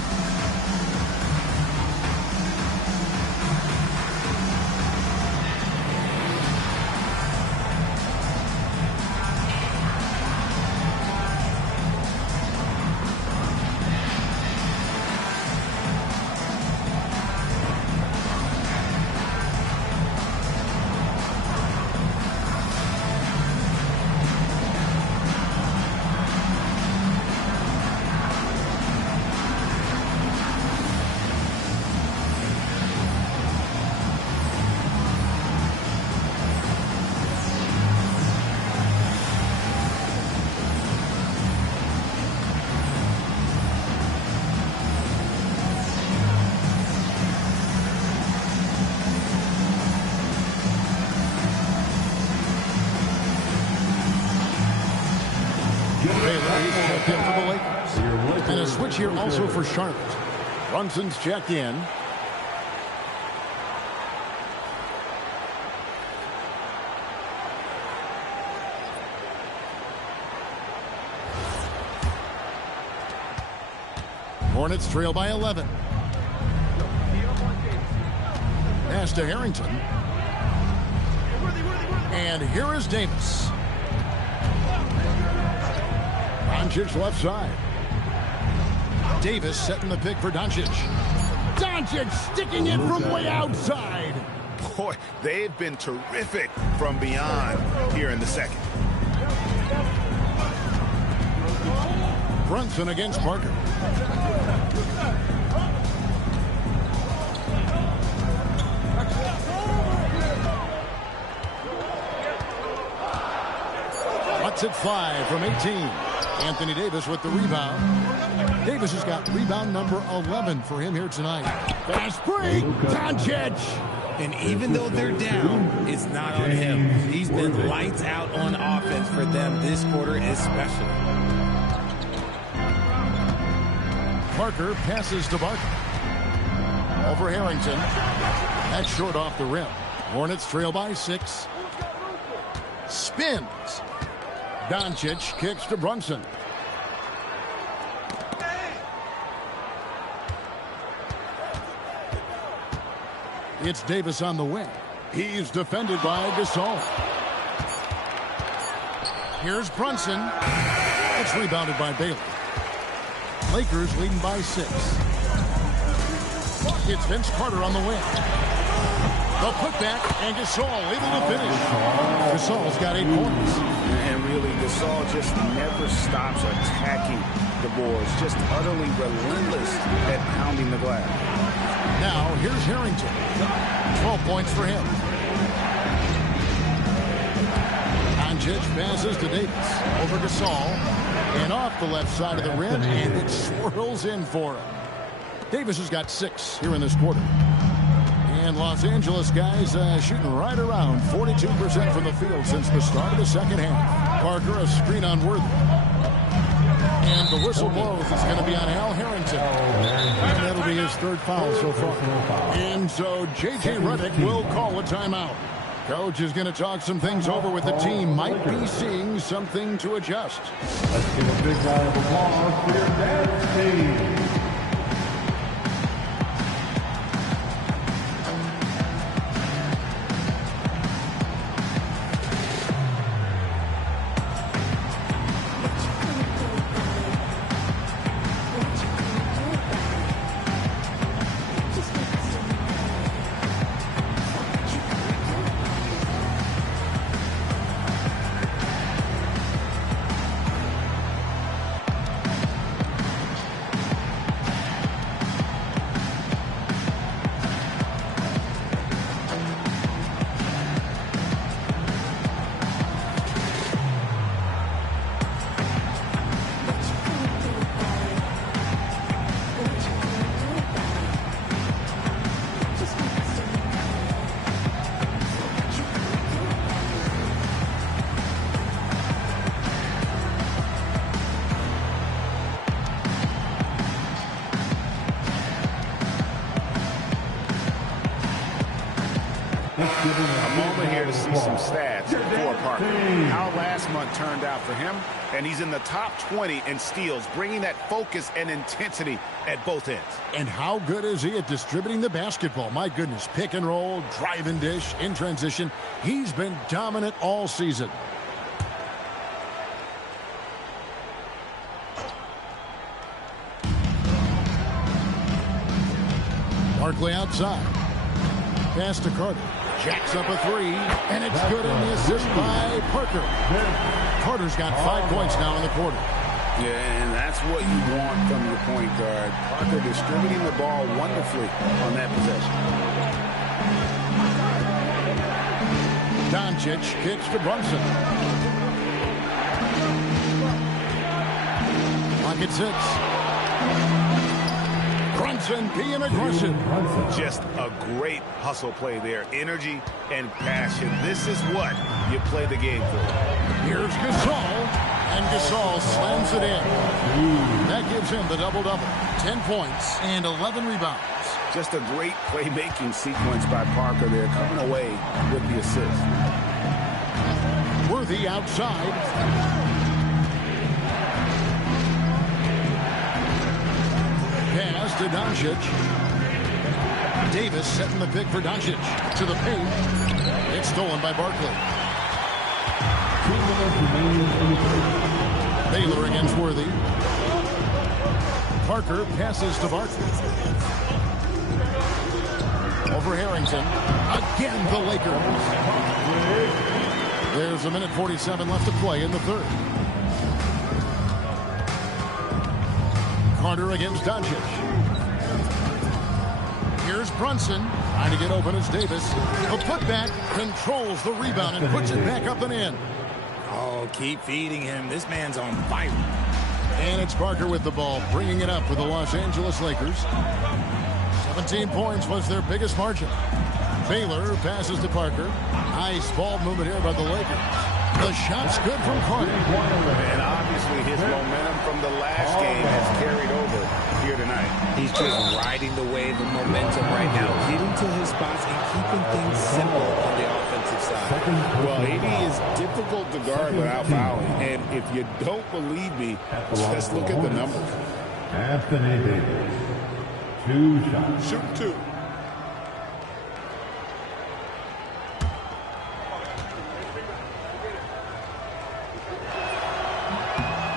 And a switch here also for Charlotte. Brunson's checked in. Hornets trail by 11. Pass to Harrington. And here is Davis. Doncic left side. Davis setting the pick for Doncic. Doncic sticking it from way outside. Boy, they've been terrific from beyond here in the second. Brunson against Parker. Lets it fly from 18. Anthony Davis with the rebound. Davis has got rebound number 11 for him here tonight. Fast break. Doncic. And even though they're down, it's not on him. He's been lights out on offense for them this quarter especially. Parker passes to Barker. Over Harrington. That's short off the rim. Hornets trail by 6. Spins. Doncic kicks to Brunson. It's Davis on the wing. He's defended by Gasol. Here's Brunson. It's rebounded by Bailey. Lakers leading by 6. It's Vince Carter on the wing. The putback, and Gasol able to finish. Gasol's got 8 points. And really, Gasol just never stops attacking the boards. Just utterly relentless at pounding the glass. Now, here's Harrington. 12 points for him. Doncic passes to Davis. Over Gasol. And off the left side of the rim, and it swirls in for him. Davis has got 6 here in this quarter. And Los Angeles guys shooting right around 42% from the field since the start of the second half. Parker, a screen on Worthy. And the whistle blows. It's going to be on Al Harrington. And that'll be his 3rd foul so far. And so J.J. Redick will call a timeout. Coach is going to talk some things over with the team. Might be seeing something to adjust. Let's give a big round of applause for your dance team. A moment here to see some stats for Parker. How last month turned out for him, and he's in the top 20 in steals, bringing that focus and intensity at both ends. And how good is he at distributing the basketball? My goodness, pick and roll, drive and dish, in transition. He's been dominant all season. Barkley outside. Pass to Carter. Jacks up a 3, and it's good, and the assist by Parker. Carter's got 5 points now in the quarter. Yeah, and that's what you want from your point guard. Parker distributing the ball wonderfully on that possession. Doncic kicks to Brunson. Pocket 6. Brunson being aggressive. Just a great hustle play there. Energy and passion. This is what you play the game for. Here's Gasol, and Gasol slams it in. That gives him the double-double. 10 points and 11 rebounds. Just a great playmaking sequence by Parker there, coming away with the assist. Worthy outside. Pass to Doncic. Davis setting the pick for Doncic. To the paint. It's stolen by Barkley. Baylor against Worthy. Parker passes to Barkley. Over Harrington. Again, the Lakers. There's a minute 47 left to play in the third. Carter against Doncic. Here's Brunson trying to get open as Davis. The putback controls the rebound and puts it back up and in. Oh, keep feeding him. This man's on fire. And it's Parker with the ball, bringing it up for the Los Angeles Lakers. 17 points was their biggest margin. Baylor passes to Parker. Nice ball movement here by the Lakers. The shot's good from Carter. And obviously his momentum from the last game has carried over here tonight. He's just riding the wave of momentum right now, getting to his spots and keeping things simple on the offensive side. Well, AD is difficult to guard without fouling. And if you don't believe me, just look at the numbers. Anthony Davis. 2 shots. Shoot 2.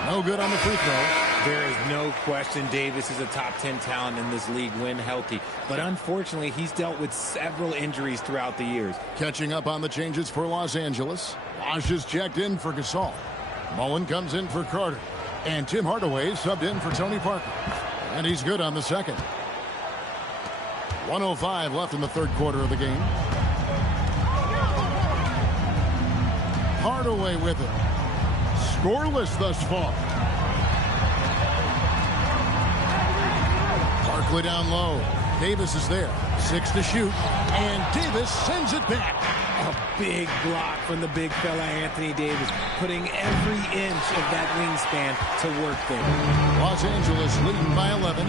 No good on the free throw. There is no question Davis is a top 10 talent in this league when healthy. But unfortunately, he's dealt with several injuries throughout the years. Catching up on the changes for Los Angeles. Bosh is checked in for Gasol. Mullen comes in for Carter. And Tim Hardaway subbed in for Tony Parker. And he's good on the second. 1:05 left in the third quarter of the game. Hardaway with it. Scoreless thus far. Barkley down low. Davis is there. 6 to shoot. And Davis sends it back. A big block from the big fella Anthony Davis, putting every inch of that wingspan to work there. Los Angeles leading by 11.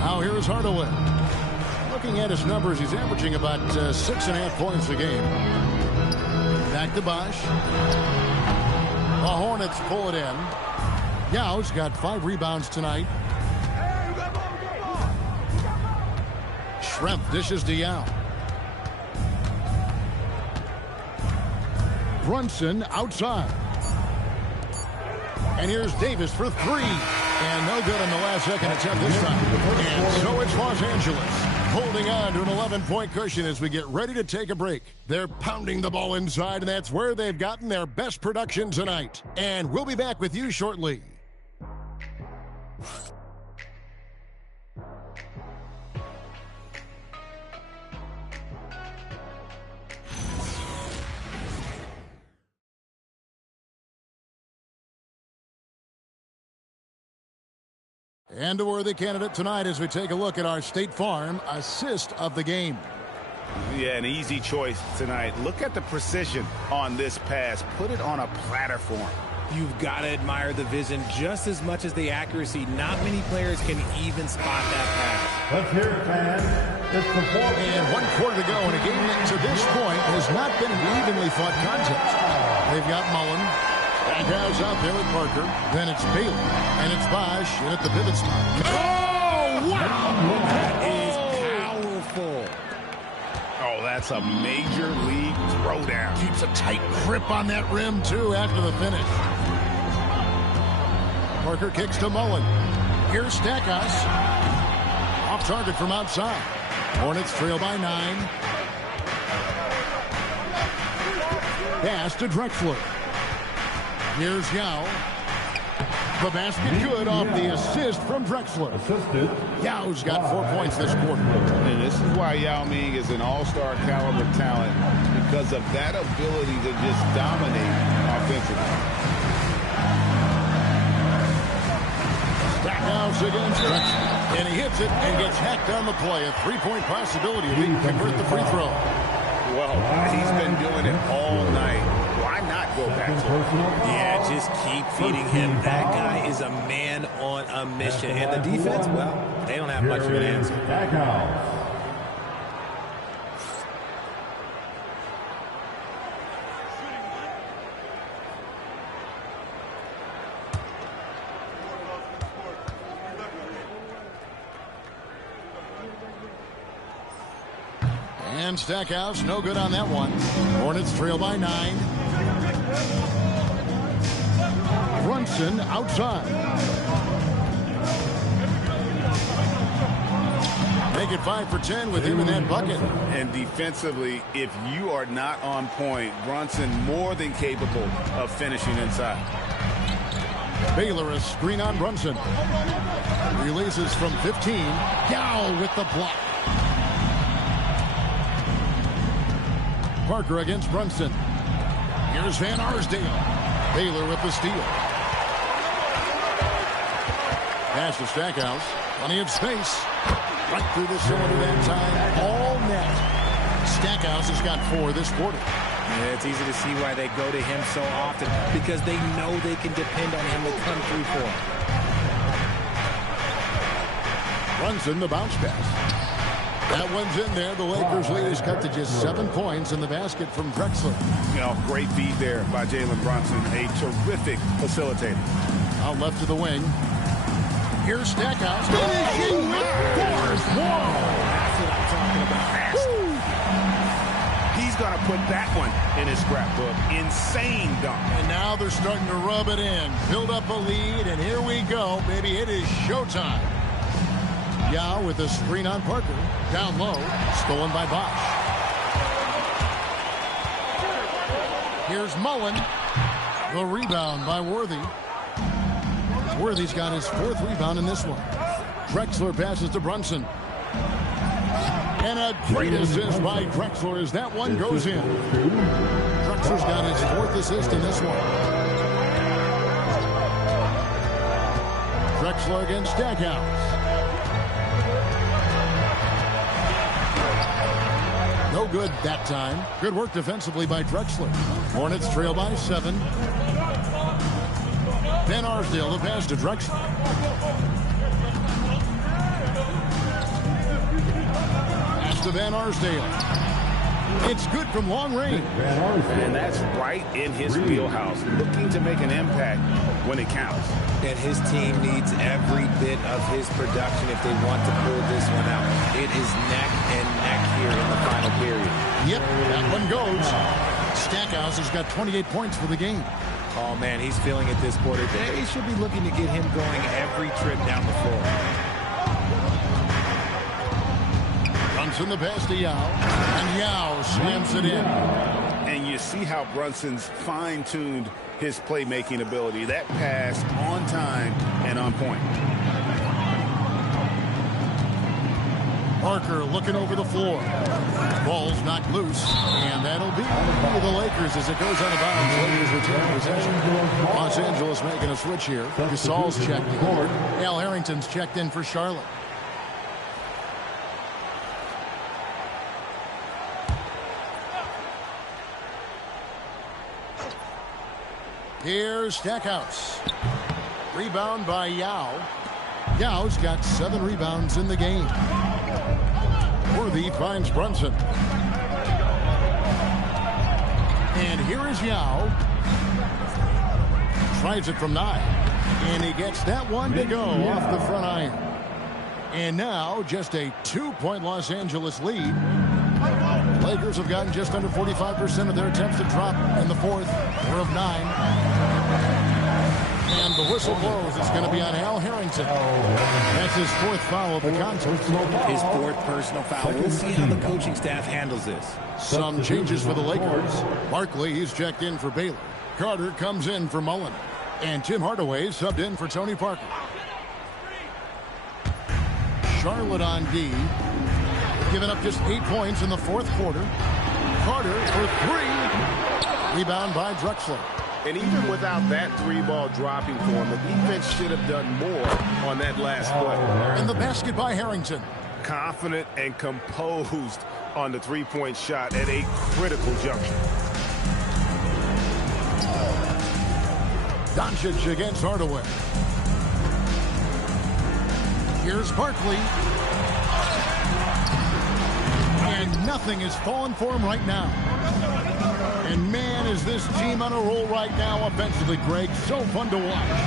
Now here's Hardaway. Looking at his numbers, he's averaging about 6.5 points a game. Back to Bosh. The Hornets pull it in. Yao's got 5 rebounds tonight. Schrempf dishes to Yao. Brunson outside. And here's Davis for 3. And no good on the last second attempt this time. And so it's Los Angeles holding on to an 11-point cushion as we get ready to take a break. They're pounding the ball inside, and that's where they've gotten their best production tonight. And we'll be back with you shortly. And a worthy candidate tonight as we take a look at our State Farm assist of the game. Yeah, an easy choice tonight. Look at the precision on this pass. Put it on a platter for him. You've got to admire the vision just as much as the accuracy. Not many players can even spot that pass. Let's hear it, fans. It's the fourth. And 1 quarter to go in a game that to this point has not been an evenly fought contest. They've got Mullen. Stackhouse out there with Parker. Then it's Baylor. And it's Bosh in at the pivot spot. Oh, wow! That is powerful. Oh, that's a major league throwdown. Keeps a tight grip on that rim, too, after the finish. Parker kicks to Mullen. Here's Stackhouse. Off target from outside. Hornets trail by 9. Pass to Drexler. Here's Yao. The basket good off the assist from Drexler. Assisted. Yao's got 4 points this quarter. And this is why Yao Ming is an all-star caliber talent, because of that ability to just dominate offensively. Stackhouse against Drexler. And he hits it and gets hacked on the play. A 3-point possibility if he can convert the free throw. Well, he's been doing it all night. Why not go back to it? Yeah, just keep feeding him. That guy is a man on a mission. And the defense, well, they don't have much of an answer. And Stackhouse, no good on that one. Hornets trail by 9. Brunson outside. Make it 5 for 10 with him in that bucket. And defensively, if you are not on point, Brunson more than capable of finishing inside. Baylor a screen on Brunson. Releases from 15. Yao with the block. Parker against Brunson. Here's Van Arsdale. Baylor with the steal. Pass to Stackhouse. Plenty of space. Right through the cylinder that time. All net. Stackhouse has got 4 this quarter. Yeah, it's easy to see why they go to him so often, because they know they can depend on him to come through for him. Brunson, the bounce pass. That one's in there. The Lakers lead is cut to just 7 points in the basket from Drexler. You know, great feed there by Jalen Brunson. A terrific facilitator. Out left to the wing. Here's Stackhouse. Finishing with force. Whoa! That's what I'm talking about. He's going to put that one in his scrapbook. Insane dunk. And now they're starting to rub it in. Build up a lead, and here we go, baby. It is showtime. Yao with a screen on Parker. Down low. Stolen by Bosch. Here's Mullen. The rebound by Worthy. Worthy's got his 4th rebound in this one. Drexler passes to Brunson. And a great assist by Drexler as that one goes in. Drexler's got his 4th assist in this one. Drexler against Stackhouse. No good that time. Good work defensively by Drexler. Hornets trail by 7. Van Arsdale the pass to Drexler. Pass to Van Arsdale. It's good from long range. And that's right in his wheelhouse. Looking to make an impact when it counts. And his team needs every bit of his production if they want to pull this one out. It is neck and neck here in the final period. Yep, that one goes. Stackhouse has got 28 points for the game. Oh, man, he's feeling it this quarter. They should be looking to get him going every trip down the floor. Brunson the pass to Yao. And Yao slams it in. And you see how Brunson's fine-tuned his playmaking ability. That pass on time and on point. Parker looking over the floor. Ball's knocked loose, and that'll be the Lakers as it goes out of bounds. Lakers retain possession. Los Angeles making a switch here. Gasol's checked in. Al Harrington's checked in for Charlotte. Here's Stackhouse. Rebound by Yao. Yao's got 7 rebounds in the game. Worthy finds Brunson. And here is Yao. Tries it from 9. And he gets that one to go off the front iron. And now just a 2-point Los Angeles lead. Lakers have gotten just under 45% of their attempts to drop in the 4th. 4 of 9. And the whistle blows. It's going to be on Al Harrington. That's his 4th foul of the contest. His 4th personal foul. We'll see how the coaching staff handles this. Some changes for the Lakers. Barkley, he's checked in for Baylor. Carter comes in for Mullen. And Tim Hardaway subbed in for Tony Parker. Charlotte on D. Giving up just 8 points in the 4th quarter. Carter for 3. Rebound by Drexler. And even without that 3-ball dropping for him, the defense should have done more on that last play. And the basket by Harrington. Confident and composed on the 3-point shot at a critical juncture. Doncic against Hardaway. Here's Barkley. And nothing is falling for him right now. And man, is this team on a roll right now offensively, Greg. So fun to watch.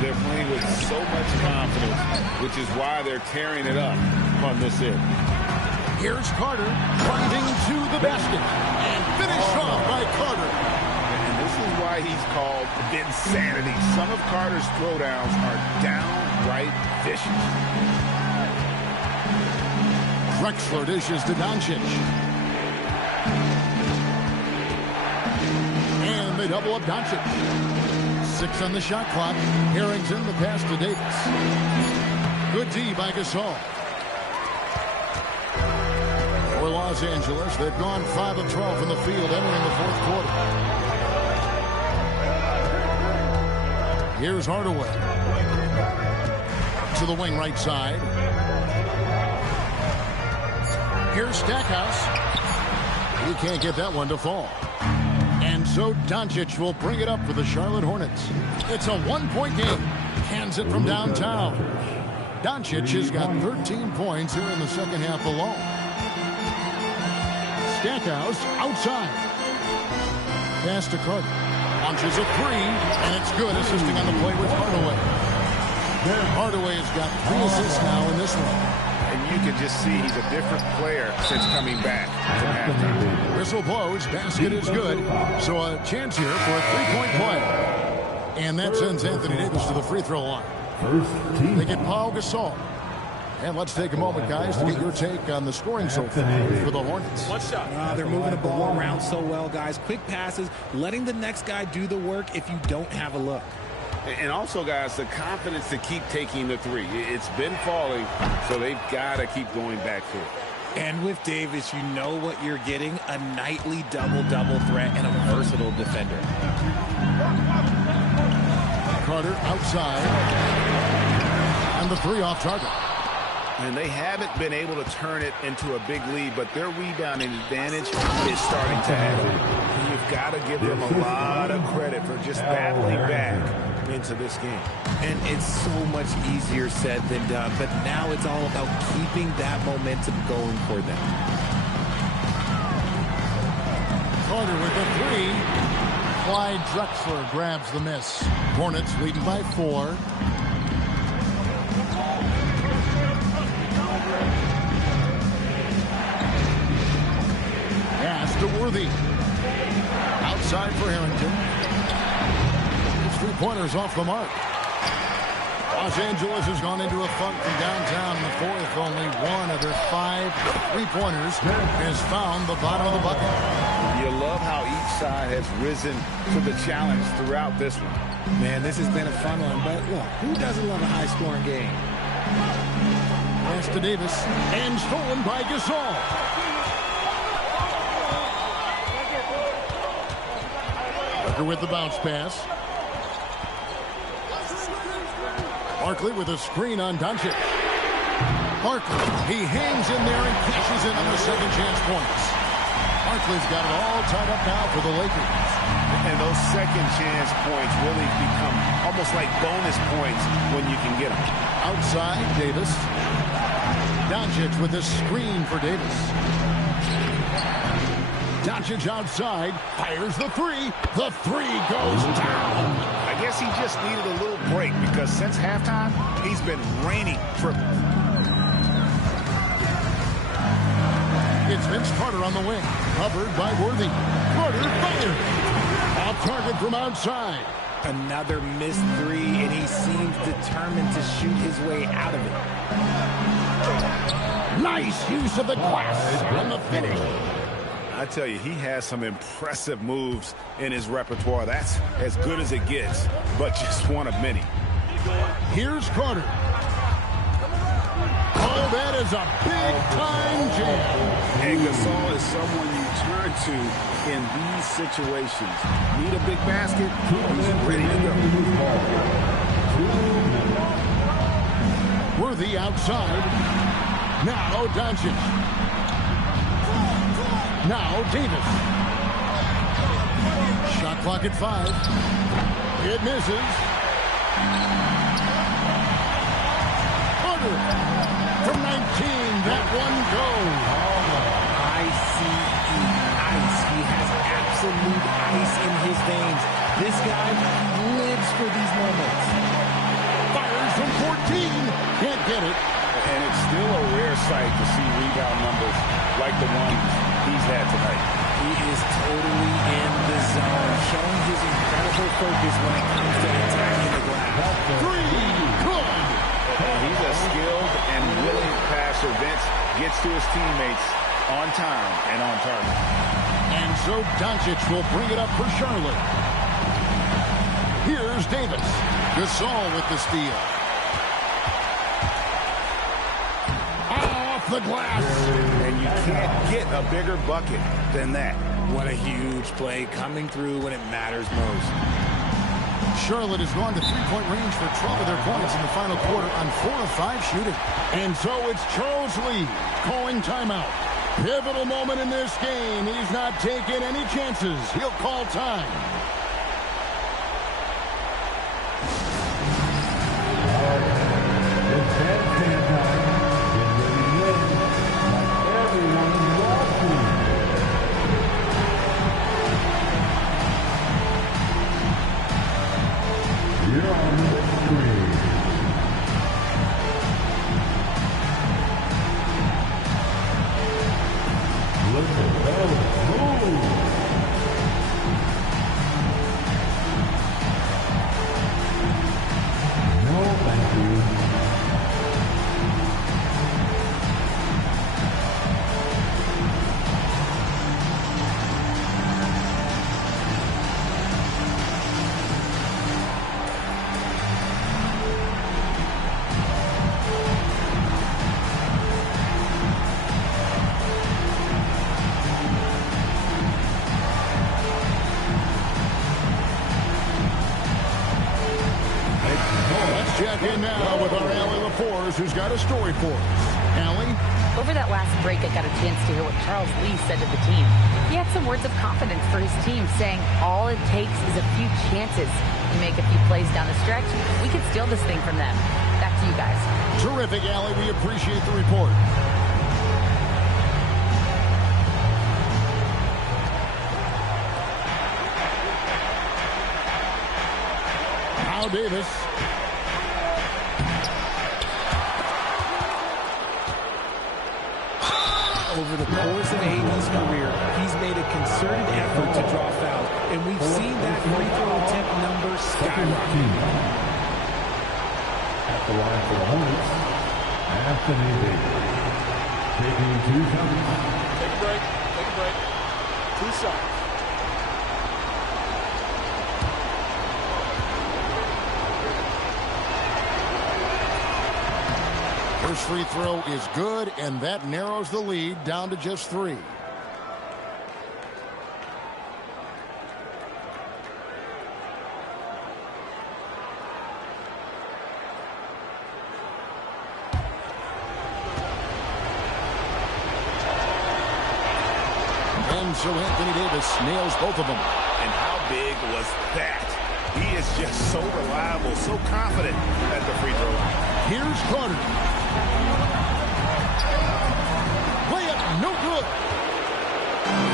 They're playing with so much confidence, which is why they're tearing it up on this end. Here's Carter driving to the basket. And finished off by Carter. And this is why he's called Vinsanity. Some of Carter's throwdowns are downright vicious. Drexler dishes to Doncic. And they double up Doncic. 6 on the shot clock. Harrington, the pass to Davis. Good D by Gasol. For Los Angeles, they've gone 5 of 12 from the field entering the fourth quarter. Here's Hardaway. To the wing right side. Here's Stackhouse. He can't get that one to fall. And so Doncic will bring it up for the Charlotte Hornets. It's a 1-point game. Hands it from downtown. Doncic has got 13 points here in the second half alone. Stackhouse outside. Pass to Carter. Launches a 3, and it's good, assisting on the play with Hardaway. Hardaway has got 3 assists now in this one. And you can just see he's a different player since coming back from halftime. Whistle blows, basket is good. So a chance here for a 3-point play. And that sends Anthony Davis to the free throw line. They get Paul Gasol. And let's take a moment, guys, to get your take on the scoring so far for the Hornets. They're moving the ball around so well, guys. Quick passes, letting the next guy do the work if you don't have a look. And also, guys, the confidence to keep taking the 3. It's been falling, so they've got to keep going back to it. And with Davis, you know what you're getting, a nightly double-double threat and a versatile defender. Carter outside. And the 3 off target. And they haven't been able to turn it into a big lead, but their rebounding advantage is starting to add up. You've got to give them a lot of credit for just battling back into this game. And it's so much easier said than done, but now it's all about keeping that momentum going for them. Carter with the 3. Clyde Drexler grabs the miss. Hornets leading by 4. Pass to Worthy. Outside for Harrington. His 3-pointers off the mark. Los Angeles has gone into a funk from downtown in the fourth. Only 1 of their 5 3-pointers has found the bottom of the bucket. You love how each side has risen to the challenge throughout this one. Man, this has been a fun one, but look, who doesn't love a high-scoring game? Pass to Davis, and stolen by Gasol. Parker with the bounce pass. Barkley with a screen on Doncic. Barkley, he hangs in there and cashes in on the second chance points. Barkley's got it all tied up now for the Lakers. And those second chance points really become almost like bonus points when you can get them. Outside, Davis. Doncic with a screen for Davis. Doncic outside, fires the 3. The 3 goes down. I guess he just needed a little break because since halftime, he's been raining triples. It's Vince Carter on the wing, covered by Worthy. Carter fired. Off target from outside. Another missed 3, and he seems determined to shoot his way out of it. Nice use of the glass on the finish. I tell you, he has some impressive moves in his repertoire. That's as good as it gets, but just one of many. Here's Carter. Oh, that is a big-time jam. And Gasol is someone you turn to in these situations. Need a big basket? He's ready to go. Worthy outside. Now Doncic. Now Davis. Shot clock at 5. It misses. Carter from 19. That one goes. Ice. He has absolute ice in his veins. This guy lives for these moments. Fires from 14. Can't get it. And it's still a rare sight to see rebound numbers like the ones he's had tonight. He is totally in the zone, showing his incredible focus when it comes to attacking the glass. 3, good. He's a skilled and willing passer, Vince. gets to his teammates on time and on target. And so Doncic will bring it up for Charlotte. Here's Davis. Gasol with the steal. Off the glass. And you can't get a bigger bucket than that. What a huge play coming through when it matters most. Charlotte has gone to three-point range for 12 of their points in the final quarter on 4 of 5 shooting. And so it's Charles Lee calling timeout. Pivotal moment in this game. He's not taking any chances. He'll call time. It's halftime time. Get ready to win like everyone's watching. You're on the screen. Look at those moves. No, thank you. Who's got a story for us. Allie? Over that last break, I got a chance to hear what Charles Lee said to the team. He had some words of confidence for his team, saying all it takes is a few chances. You make a few plays down the stretch, we could steal this thing from them. Back to you guys. Terrific, Allie. We appreciate the report. Now Davis. Over the course of AD's career, he's made a concerted effort to draw fouls, and we've seen that free throw attempt number skyrocket. At the line for the Hornets, Anthony Davis. Taking 2 shots. Take a break. Take a break. 2 shots. First free throw is good, and that narrows the lead down to just 3. And so Anthony Davis nails both of them. And how big was that? He is just so reliable, so confident at the free throw line. Here's Carter. Layup, no good.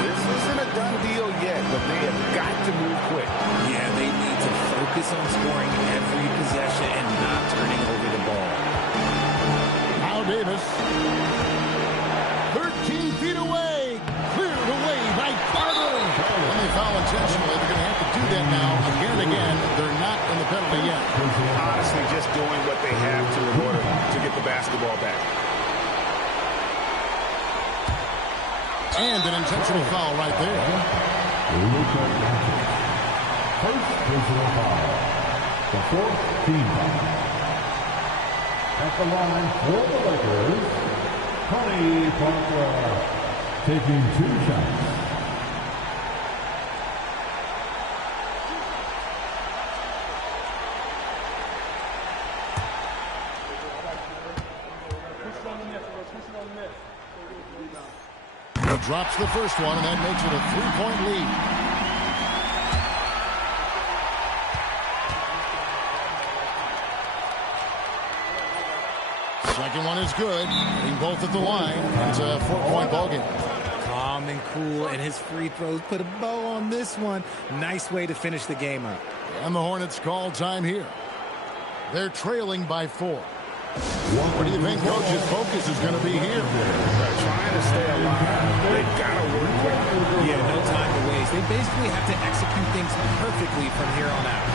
This isn't a done deal yet, but they have got to move quick. Yeah, they need to focus on scoring every possession and not turning over the ball. Now Davis. 13 feet away. Cleared away by Carter. And they foul intentionally. They're going to have to do that now again and again. They're not in the penalty yet. Honestly, just doing what they have to in order to get the basketball back. And an intentional foul right there. First personal foul. The 4th team foul. At the line for the Lakers, Tony Parker taking 2 shots. Drops the first one, and that makes it a 3-point lead. Second one is good. Hitting both at the line. It's a 4-point ballgame. Calm and cool, and his free throws put a bow on this one. Nice way to finish the game up. And the Hornets call time here. They're trailing by 4. What do you think coach's focus is going to be here? Trying to stay alive. They've got to work quick. Yeah, no time to waste. They basically have to execute things perfectly from here on out.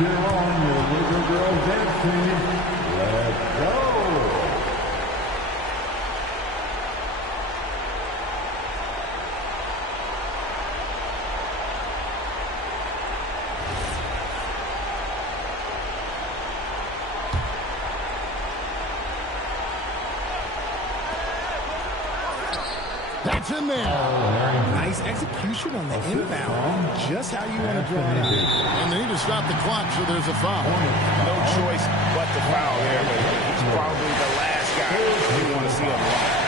cheer on your Laker girls dancing. Let's go. That's in there. Nice execution on the inbound. Just how you want to draw it out. And they need to stop the clock, so there's a foul. No choice but to foul there, but he's probably the last guy you want to see on the line.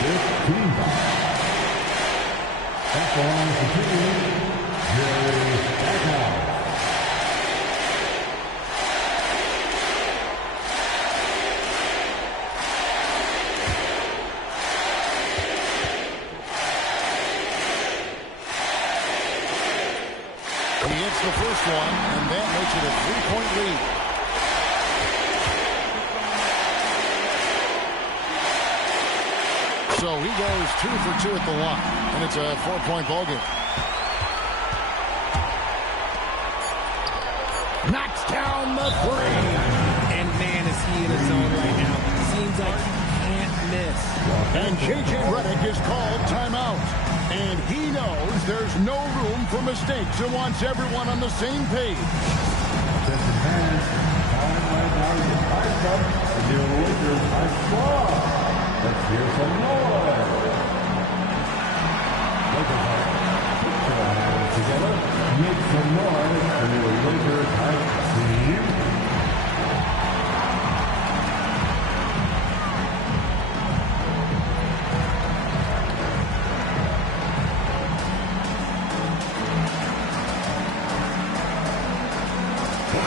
15 foul. That's the line continuing. Jerry Stackhouse. He hits the first one, and that makes it a 3-point lead. So he goes 2 for 2 at the line, and it's a 4-point ball game. Knocks down the three. And man, is he in his zone right now. Seems like he can't miss. And J.J. Redick is called timeout. And he knows there's no room for mistakes and wants everyone on the same page. Attention fans, time right now is the Ice Cup and your Lakers Ice Squad. Let's hear some noise. Lakers Ice, put your hands together, make some noise for your Lakers Ice team.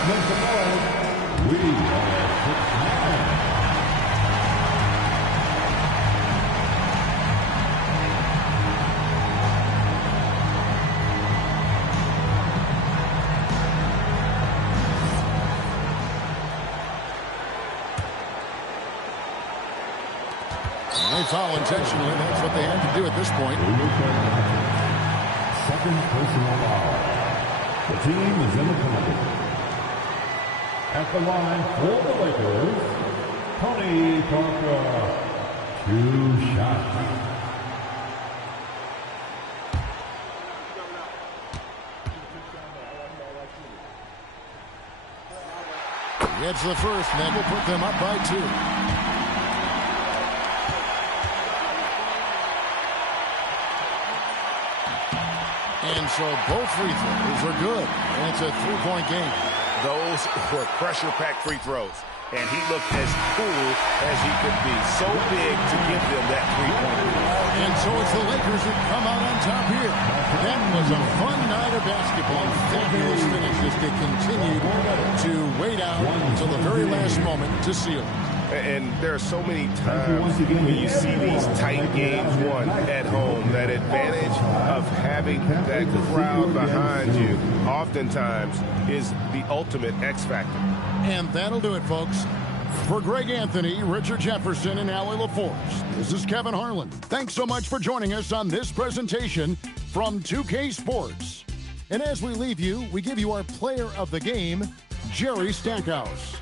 Make some noise. We are 6-9. They foul intentionally. That's what they had to do at this point. Second personal foul. The team is in the penalty. At the line for the Lakers, Tony Parker. 2 shots. He hits the first, and that will put them up by 2. And so both free throws are good, and it's a 3-point game. Those were pressure-packed free throws, and he looked as cool as he could be. So big to give them that 3-point lead. And so it's the Lakers that come out on top here. That was a fun night of basketball. Fabulous finish as they continued to wait out until the very last moment to seal it. And there are so many times when you see these tight games won at home, that advantage of having that crowd behind you oftentimes is the ultimate X factor. And that'll do it, folks. For Greg Anthony, Richard Jefferson, and Allie LaForce, this is Kevin Harlan. Thanks so much for joining us on this presentation from 2K Sports. And as we leave you, we give you our player of the game, Jerry Stackhouse.